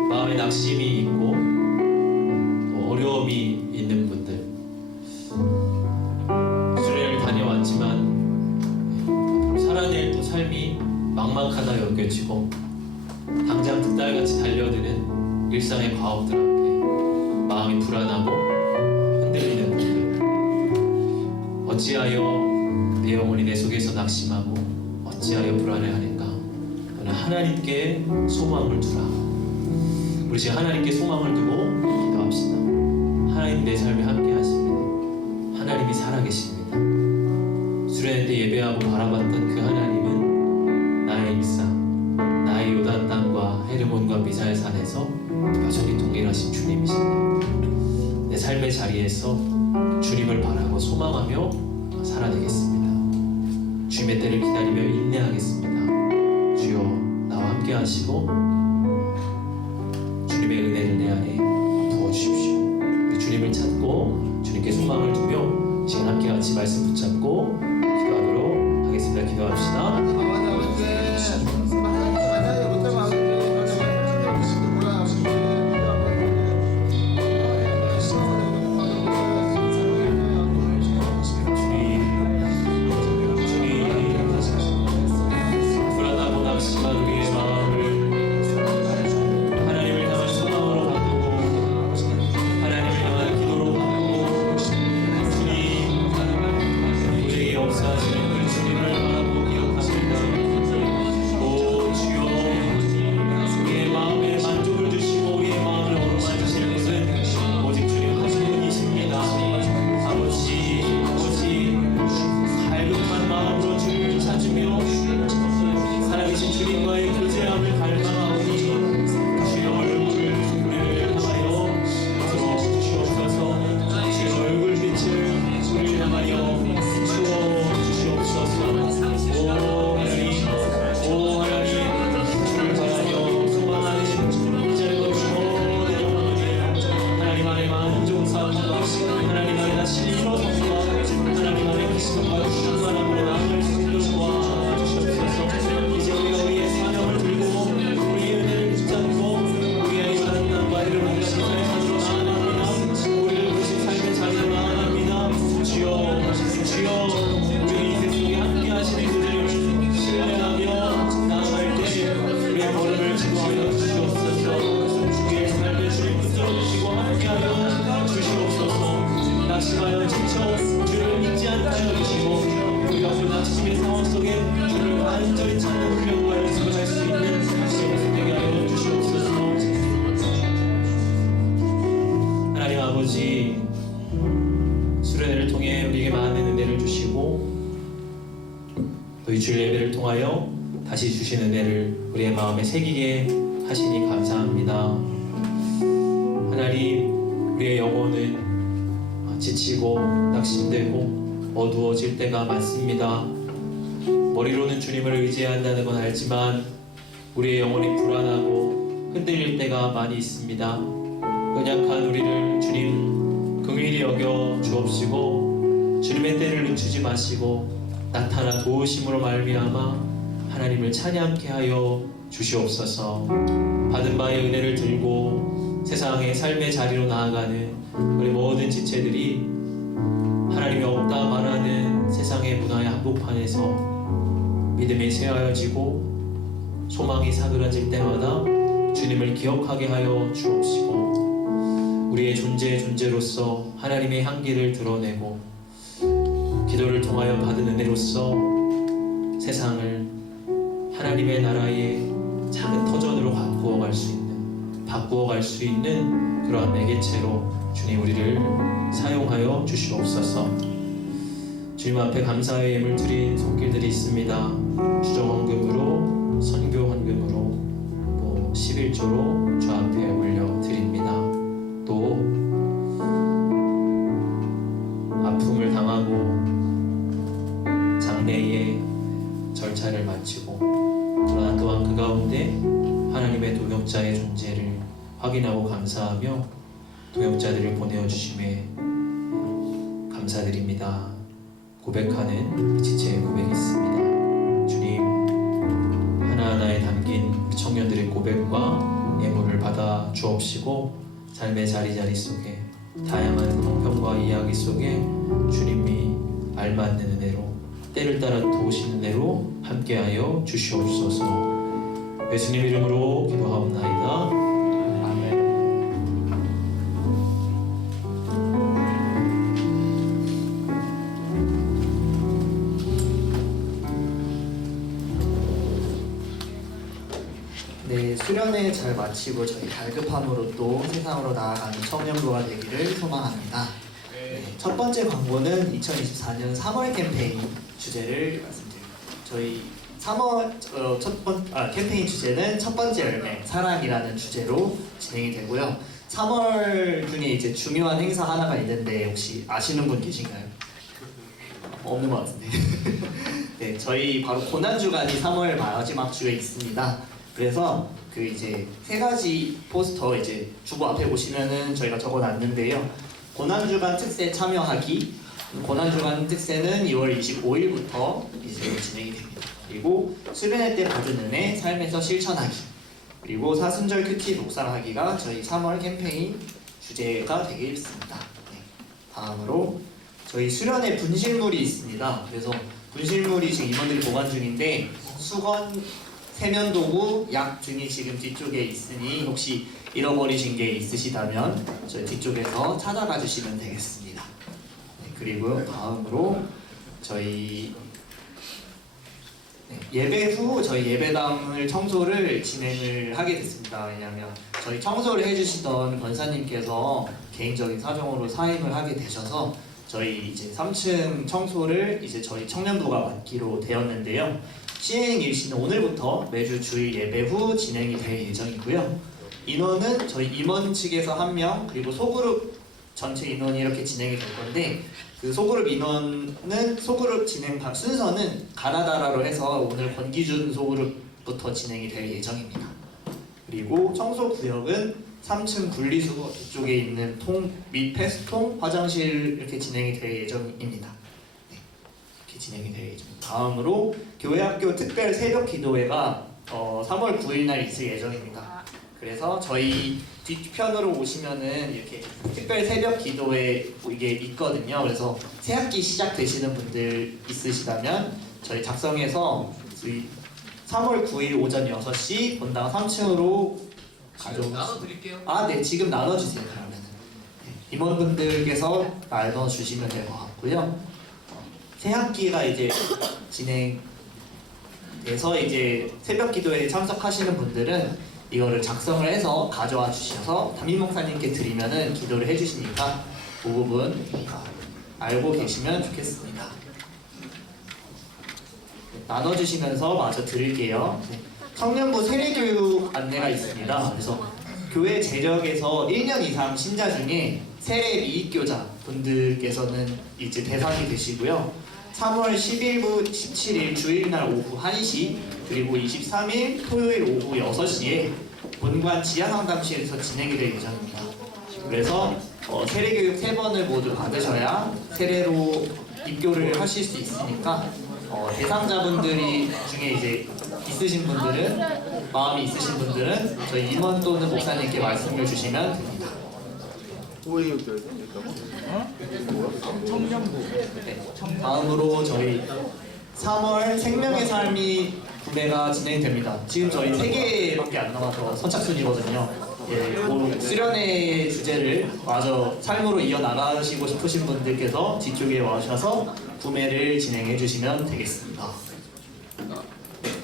마음에 낙심이 있고 또 어려움이 있는 분들, 수련회를 다녀왔지만 앞으로 살아낼 또 삶이 막막하다 여겨지고 당장 득달같이 달려드는 일상의 과업들 앞에 마음이 불안하고 흔들리는 분들, 어찌하여 내 영혼이 내 속에서 낙심하고 어찌하여 불안해하는가? 너는 하나님께 소망을 두라. 우리 지금 하나님께 소망을 두고 기도합시다. 하나님 내 삶에 함께 하십니다. 하나님이 살아계십니다. 수련회 때 예배하고 바라봤던 그 하나님은 나의 일상, 나의 요단 땅과 헤르몬과 미사엘 산에서 여전히 동일하신 주님이십니다. 내 삶의 자리에서 주님을 바라고 소망하며 살아내겠습니다. 주님의 때를 기다리며 인내하겠습니다. 주여 나와 함께 하시고 주님의 은혜를 내 안에 부어주십시오. 우리 주님을 찾고 주님께 소망을 두며 지금 함께 같이 말씀 붙잡고 기도하도록 하겠습니다. 기도합시다. 불안하고 낙심한 우리의 마음을 하나님을 향한 소망으로 바꾸고 하나님을 향한 기도로 바꾸고 주님 우리에게 역사하시는 그 주님을 바라보고 기억합니다. 오 주여, 우리의 마음에 만족을 주시고 우리의 마음을 어루만져 주실 것은 오직 주님 한 분이십니다. 아버지 갈급한 마음으로 주님을 찾으며 살아계신 주님과의 교제함을 갈망하오니 주의 얼굴을 우리를 향하여 들어주시옵소서. 주의 얼굴빛을 우리를 향하여 주시옵소서. 오 하나님 주를 바라며 소망하는 이제는 모든 영혼들 하나님 안에 만족함과 하나님 안에 신뢰함과 하나님 안에 기쁨과 충만함으로 나아갈 수 있도록 도와주시옵소서. 이제 우리가 우리의 사명을 들고 우리의 은혜를 붙잡고 우리의 요단 땅과 헤르몬과 미사엘 산으로 나아갑니다. 우리를 부르신 삶의 자리로 나아갑니다. 주여 우리 이 세상에 함께 하시는 그들을 신뢰하며 나아갈 때 우리의 걸음을 지도하여 주시옵소서. 우리의 삶을 주님 붙들어 주시고 함께하여 주시옵소서. 낙심하여 지쳐 주를 잊지 않게 하여 주시고 우리가 그 낙심의 상황 속에 주를 완전히 찾는 훈련과 연습을 할 수 있는 시험을 되게 하여 주시옵소서. 하나님 아버지, 수련회를 통해 우리에게 많은 은혜를 주시고 또 이 주일 예배를 통하여 다시 주신 은혜를 우리의 마음에 새기게 하시니 감사합니다. 하나님, 우리의 영혼은 지치고 낙심되고 어두워질 때가 많습니다. 머리로는 주님을 의지한다는 건 알지만 우리의 영혼이 불안하고 흔들릴 때가 많이 있습니다. 연약한 우리를 주님 긍휼히 여겨 주옵시고 주님의 때를 늦추지 마시고 나타나 도우심으로 말미암아 하나님을 찬양케 하여 주시옵소서. 받은 바의 은혜를 들고 세상의 삶의 자리로 나아가는 우리 모든 지체들이 하나님이 없다 말하는 세상의 문화의 한복판에서 믿음이 새하여지고 소망이 사그라질 때마다 주님을 기억하게 하여 주옵시고 우리의 존재로서 하나님의 향기를 드러내고 기도를 통하여 받은 은혜로서 세상을 하나님의 나라의 작은 터전으로 바꾸어 갈 수 있는 그러한 매개체로 주님 우리를 사용하여 주시옵소서. 주님 앞에 감사의 예물 드린 손길들이 있습니다. 주정헌금으로, 선교헌금으로, 또 11조로 주 앞에 올려드립니다. 또 아픔을 당하고 장례의 절차를 마치고 그러나 또한 그 가운데 하나님의 동역자의 존재를 확인하고 감사하며 동역자들을 보내어 주심에 감사드립니다. 고백하는 지체의 고백이 있습니다. 주님, 하나하나 하나에 담긴 우리 청년들의 고백과 예물을 받아 주옵시고 삶의 자리자리 속에 다양한 형편과 이야기 속에 주님이 알맞는 은혜로 때를 따라 도우시는 은혜로 함께하여 주시옵소서. 예수님 이름으로 기도하옵나이다. 아멘. 네, 수련회 잘 마치고 저희 갈급함으로 또 세상으로 나아가는 청년부가 되기를 소망합니다. 네, 첫 번째 광고는 2024년 3월 캠페인 주제를 말씀드립니다. 저희 3월 캠페인 주제는 첫 번째 열매, 사랑이라는 주제로 진행이 되고요. 3월 중에 이제 중요한 행사 하나가 있는데 혹시 아시는 분 계신가요? 없는 것 같은데. 네, 저희 바로 고난주간이 3월 마지막 주에 있습니다. 그래서 그 이제 세 가지 포스터 이제 주보 앞에 보시면은 저희가 적어놨는데요. 고난주간 특세 참여하기. 고난주간 특세는 2월 25일부터 이제 진행이 됩니다. 그리고 수련회 때 받은 은혜 삶에서 실천하기. 그리고 사순절 큐티 묵상하기가 저희 3월 캠페인 주제가 되겠습니다. 네. 다음으로 저희 수련회 분실물이 있습니다. 그래서 분실물이 지금 임원들이 보관 중인데 수건, 세면도구, 약 등이 지금 뒤쪽에 있으니 혹시 잃어버리신 게 있으시다면 저희 뒤쪽에서 찾아가 주시면 되겠습니다. 네, 그리고 다음으로 저희 예배 후 저희 예배당을 청소를 진행을 하게 됐습니다. 왜냐하면 저희 청소를 해주시던 권사님께서 개인적인 사정으로 사임을 하게 되셔서 저희 이제 3층 청소를 이제 저희 청년부가 맡기로 되었는데요. 시행 일시는 오늘부터 매주 주일 예배 후 진행이 될 예정이고요. 인원은 저희 임원 측에서 1명 그리고 소그룹 전체 인원이 이렇게 진행이 될 건데 그 소그룹 인원은 소그룹 진행 순서는 가나다라로 해서 오늘 권기준 소그룹부터 진행이 될 예정입니다. 그리고 청소 구역은 3층 분리수거 뒤쪽에 있는 통 및 폐수통, 화장실 이렇게 진행이 될 예정입니다. 진행이 될 예정입니다. 다음으로 교회학교 특별 새벽 기도회가 3월 9일 날 있을 예정입니다. 그래서 저희 뒤편으로 오시면은 이렇게 특별 새벽 기도회 이게 있거든요. 그래서 새학기 시작되시는 분들 있으시다면 저희 작성해서 저희 3월 9일 오전 6시 본당 3층으로 나눠드릴게요. 네, 지금 나눠주세요. 그러면은 임원분들께서 나눠주시면 될 것 같고요. 새 학기가 이제 진행돼서 이제 새벽 기도회에 참석하시는 분들은 이거를 작성을 해서 가져와 주셔서 담임 목사님께 드리면은 기도를 해주시니까 그 부분 알고 계시면 좋겠습니다. 나눠주시면서 마저 드릴게요. 청년부 세례교육 안내가 있습니다. 그래서 교회 재력에서 1년 이상 신자 중에 세례 미입교자 분들께서는 이제 대상이 되시고요. 3월 10일부 17일 주일날 오후 1시 그리고 23일 토요일 오후 6시에 본관 지하상담실에서 진행이 될 예정입니다. 그래서 세례교육 3번을 모두 받으셔야 세례로 입교를 하실 수 있으니까 대상자분들이 중에 이제 있으신 분들은 마음이 있으신 분들은 저희 임원 또는 목사님께 말씀을 주시면 됩니다. 청년부. 네. 다음으로 저희 3월 생명의 삶이 구매가 진행됩니다. 지금 저희 3개밖에 안 남아서 선착순이거든요. 예, 수련회 주제를 마저 삶으로 이어나가시고 싶으신 분들께서 뒤쪽에 와셔서 구매를 진행해 주시면 되겠습니다.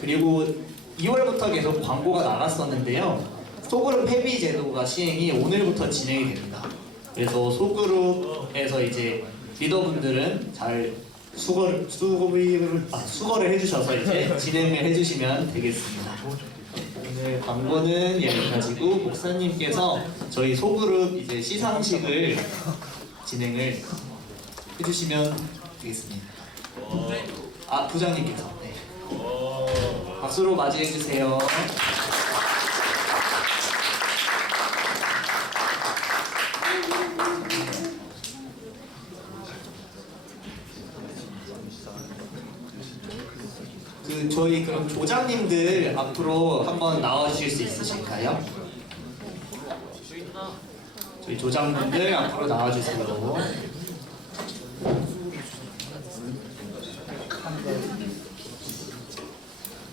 그리고 2월부터 계속 광고가 나갔었는데요. 소그룹 회비 제도가 시행이 오늘부터 진행이 됩니다. 그래서 소그룹에서 이제 리더분들은 잘 수거를 해주셔서 이제 진행을 해주시면 되겠습니다. 오늘 광고는 여기까지고 목사님께서 저희 소그룹 이제 시상식을 진행을 해주시면 되겠습니다. 부장님께서 박수로 맞이해 주세요. 저희 그럼 조장님들 앞으로 한번 나와주실 수 있으실까요? 저희 조장님들 앞으로 나와주세요.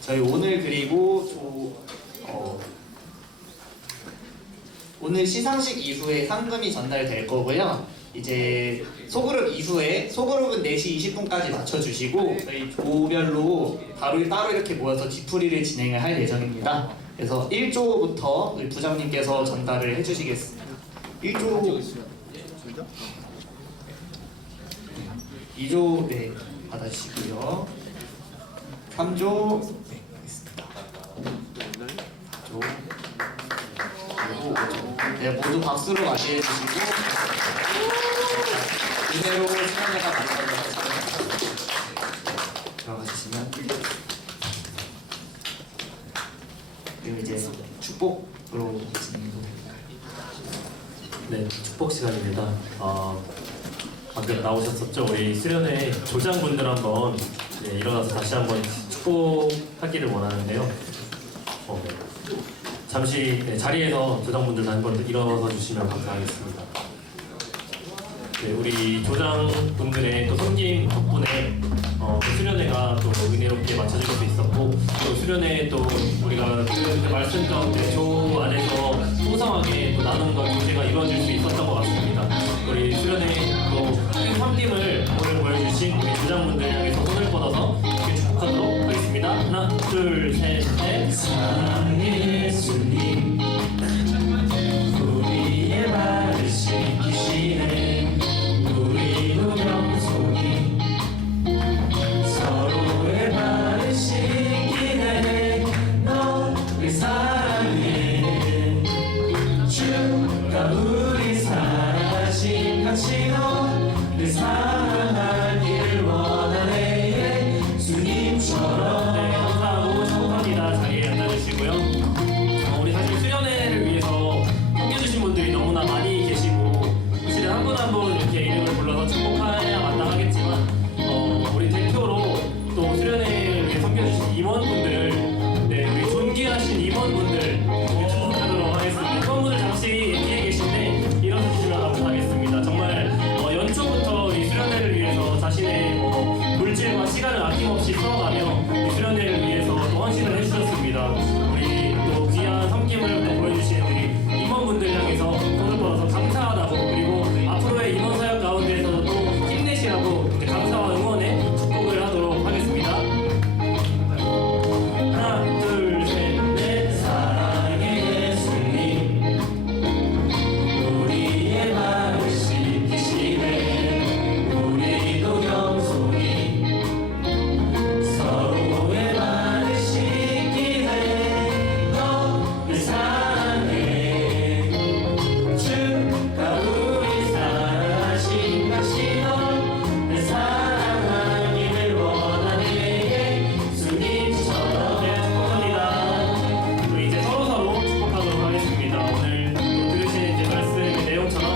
저희 오늘 그리고 오늘 시상식 이후에 상금이 전달될 거고요. 이제 소그룹 이후에 소그룹은 4시 20분까지 맞춰주시고 저희 조별로 따로 이렇게 모여서 뒤풀이를 진행을 할 예정입니다. 그래서 1조부터 우리 부장님께서 전달을 해주시겠습니다. 1조 2조 네 받아주시고요. 3조 네 하겠습니다. 4조 그리고 5조 네 모두 박수로 맞이해주시고 이대로 시간내가 맞춰서 들어가주시면 그리고 이제 축복으로 진행됩니다. 네, 축복 시간입니다. 방금 나오셨었죠? 우리 수련회 조장분들 한번 일어나서 다시 한번 축복하기를 원하는데요. 잠시 자리에서 조장분들 한번 일어서 주시면 감사하겠습니다. 네, 우리 조장분들의 또 섬김 덕분에 또 수련회가 또 은혜롭게 마쳐질 수 있었고 또 수련회 또 우리가 그 말씀 가운데 조 안에서 풍성하게 또 나눔과 교제가 이루어질 수 있었던 것 같습니다. 우리 수련회 또큰 섬김을 오늘 보여주신 우리 조장분들 향해서 손을 뻗어서 이렇게 축복하도록 하겠습니다. 하나, 둘, 셋, 넷. 사랑의 예수님 우리의 발을 씻기시네 우리도 명속이 서로의 발을 씻기네 너를 사랑해 주가 우리 사랑하신 같이 너를 사랑하기를 원하네 예수님처럼. 네, 감사하고 축복합니다. 자리에 앉아주시고요. 우리 사실 수련회를 위해서 섬겨주신 분들이 너무나 많이 계시고 사실 한 분 한 분 이렇게 이름을 불러서 축복해야 마땅하겠지만 우리 대표로 또 수련회를 위해 섬겨주신 임원분들 우리 존귀하신 임원분들 축복하도록 하겠습니다. 임원분들 잠시 뒤에 계신데 일어서 주시면 감사하겠습니다. 정말 연초부터 이 수련회를 위해서 자신의 물질과 시간을 아낌없이 써가며 이 수련회를 위해서 또 헌신을 해주셨습니다. 우리 또 귀한 섬김을 또 보여주시는 우리 임원분들 향해서 손을 뻗어서 감사하다고 그리고 앞으로의 임원 사역 가운데에서도 또 힘내시라고 감사와 응원의 축복을 하도록 하겠습니다. 하나, 둘, 셋, 넷. 사랑의 예수님 우리의 발을 씻기시네 우리도 겸손히 서로의 발을 씻기네 너를 사랑해 주가 우리 사랑하신 같이 너를 사랑하기를 원하네 예수님처럼. 네, 축복합니다. 또 이제 서로서로 축복하도록 하겠습니다. 오늘 또 들으신 이제 말씀의 내용처럼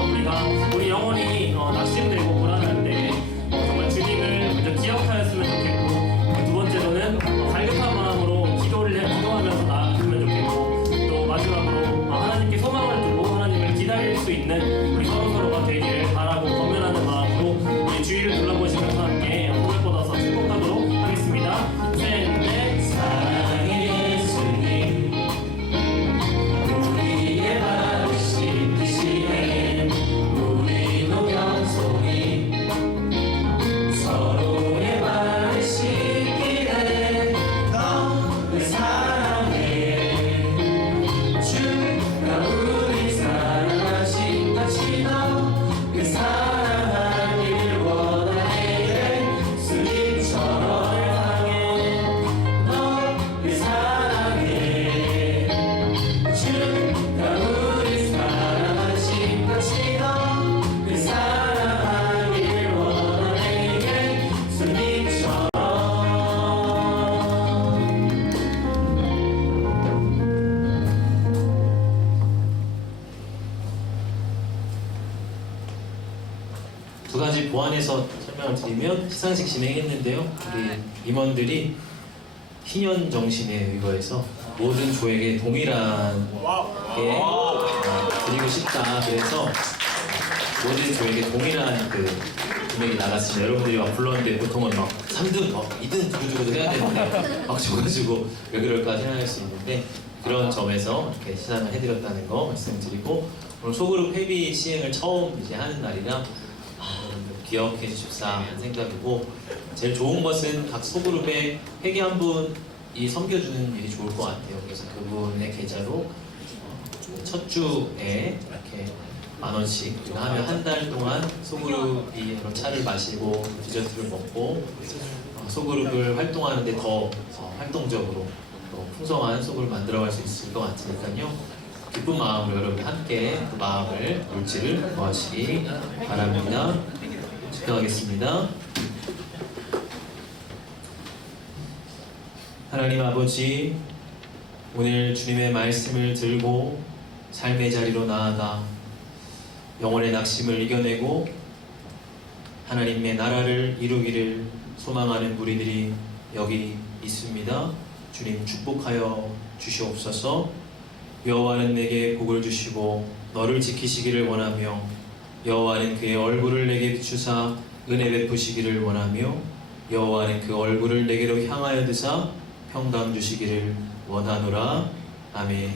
우리 영혼이 낙심되고 불안한데 정말 주님을 먼저 기억하였으면 좋겠고 두 번째로는 갈급한 마음으로 기도하면서 나아갔으면 좋겠고 또 마지막으로 하나님께 소망을 두고 하나님을 기다릴 수 있는 우리 서로서로가 되기를 바라고 권면하는 마음으로 우리 주위를 둘러보시면서 함께 손을 뻗어서 축복하도록 하겠습니다. 셋, 넷. 사랑의 예수님 우리의 발을 씻기시네 우리도 겸손히 서로의 발을 씻기네 너를 사랑해 주가 우리 사랑하신 같이 너를 사랑하기를 원하네 예수님처럼. 너를 사랑해 주가 우리 사랑하신 같이 너를 사랑하기를 원하네 예수님처럼. 두 가지 보완해서 설명을 드리면 시상식 진행했는데요. 우리 임원들이 희년 정신에 의거해서 모든 조에게 동일하게 드리고 싶다. 그래서 모든 조에게 동일한 그 금액이 나갔습니다. 여러분들이 막 불렀는데 보통은 막 3등, 막 2등 두고두고도 해야 되는데 막 줘가지고 왜 그럴까 생각할 수 있는데 그런 점에서 이렇게 시상을 해드렸다는 거 말씀드리고 오늘 소그룹 회비 시행을 처음 이제 하는 날이라 여러분들 기억해 주십사 하는 생각이고 제일 좋은 것은 각 소그룹에 회계 한 분이 섬겨주는 일이 좋을 것 같아요. 그래서 그분의 계좌로 첫 주에 이렇게 10,000원씩 하면 한 달 동안 소그룹이 여러 차를 마시고 디저트를 먹고 소그룹을 활동하는데 더 활동적으로 더 풍성한 소그룹을 만들어갈 수 있을 것 같으니까요. 기쁜 마음으로 여러분 함께 그 마음을 물질을 구하시기 바랍니다. 축하하겠습니다. 하나님 아버지, 오늘 주님의 말씀을 들고 삶의 자리로 나아가 영혼의 낙심을 이겨내고 하나님의 나라를 이루기를 소망하는 무리들이 여기 있습니다. 주님 축복하여 주시옵소서. 여호와는 내게 복을 주시고 너를 지키시기를 원하며 여호와는 그의 얼굴을 내게 비추사 은혜 베푸시기를 원하며 여호와는 그 얼굴을 내게로 향하여 드사 평강 주시기를 원하노라. 아멘.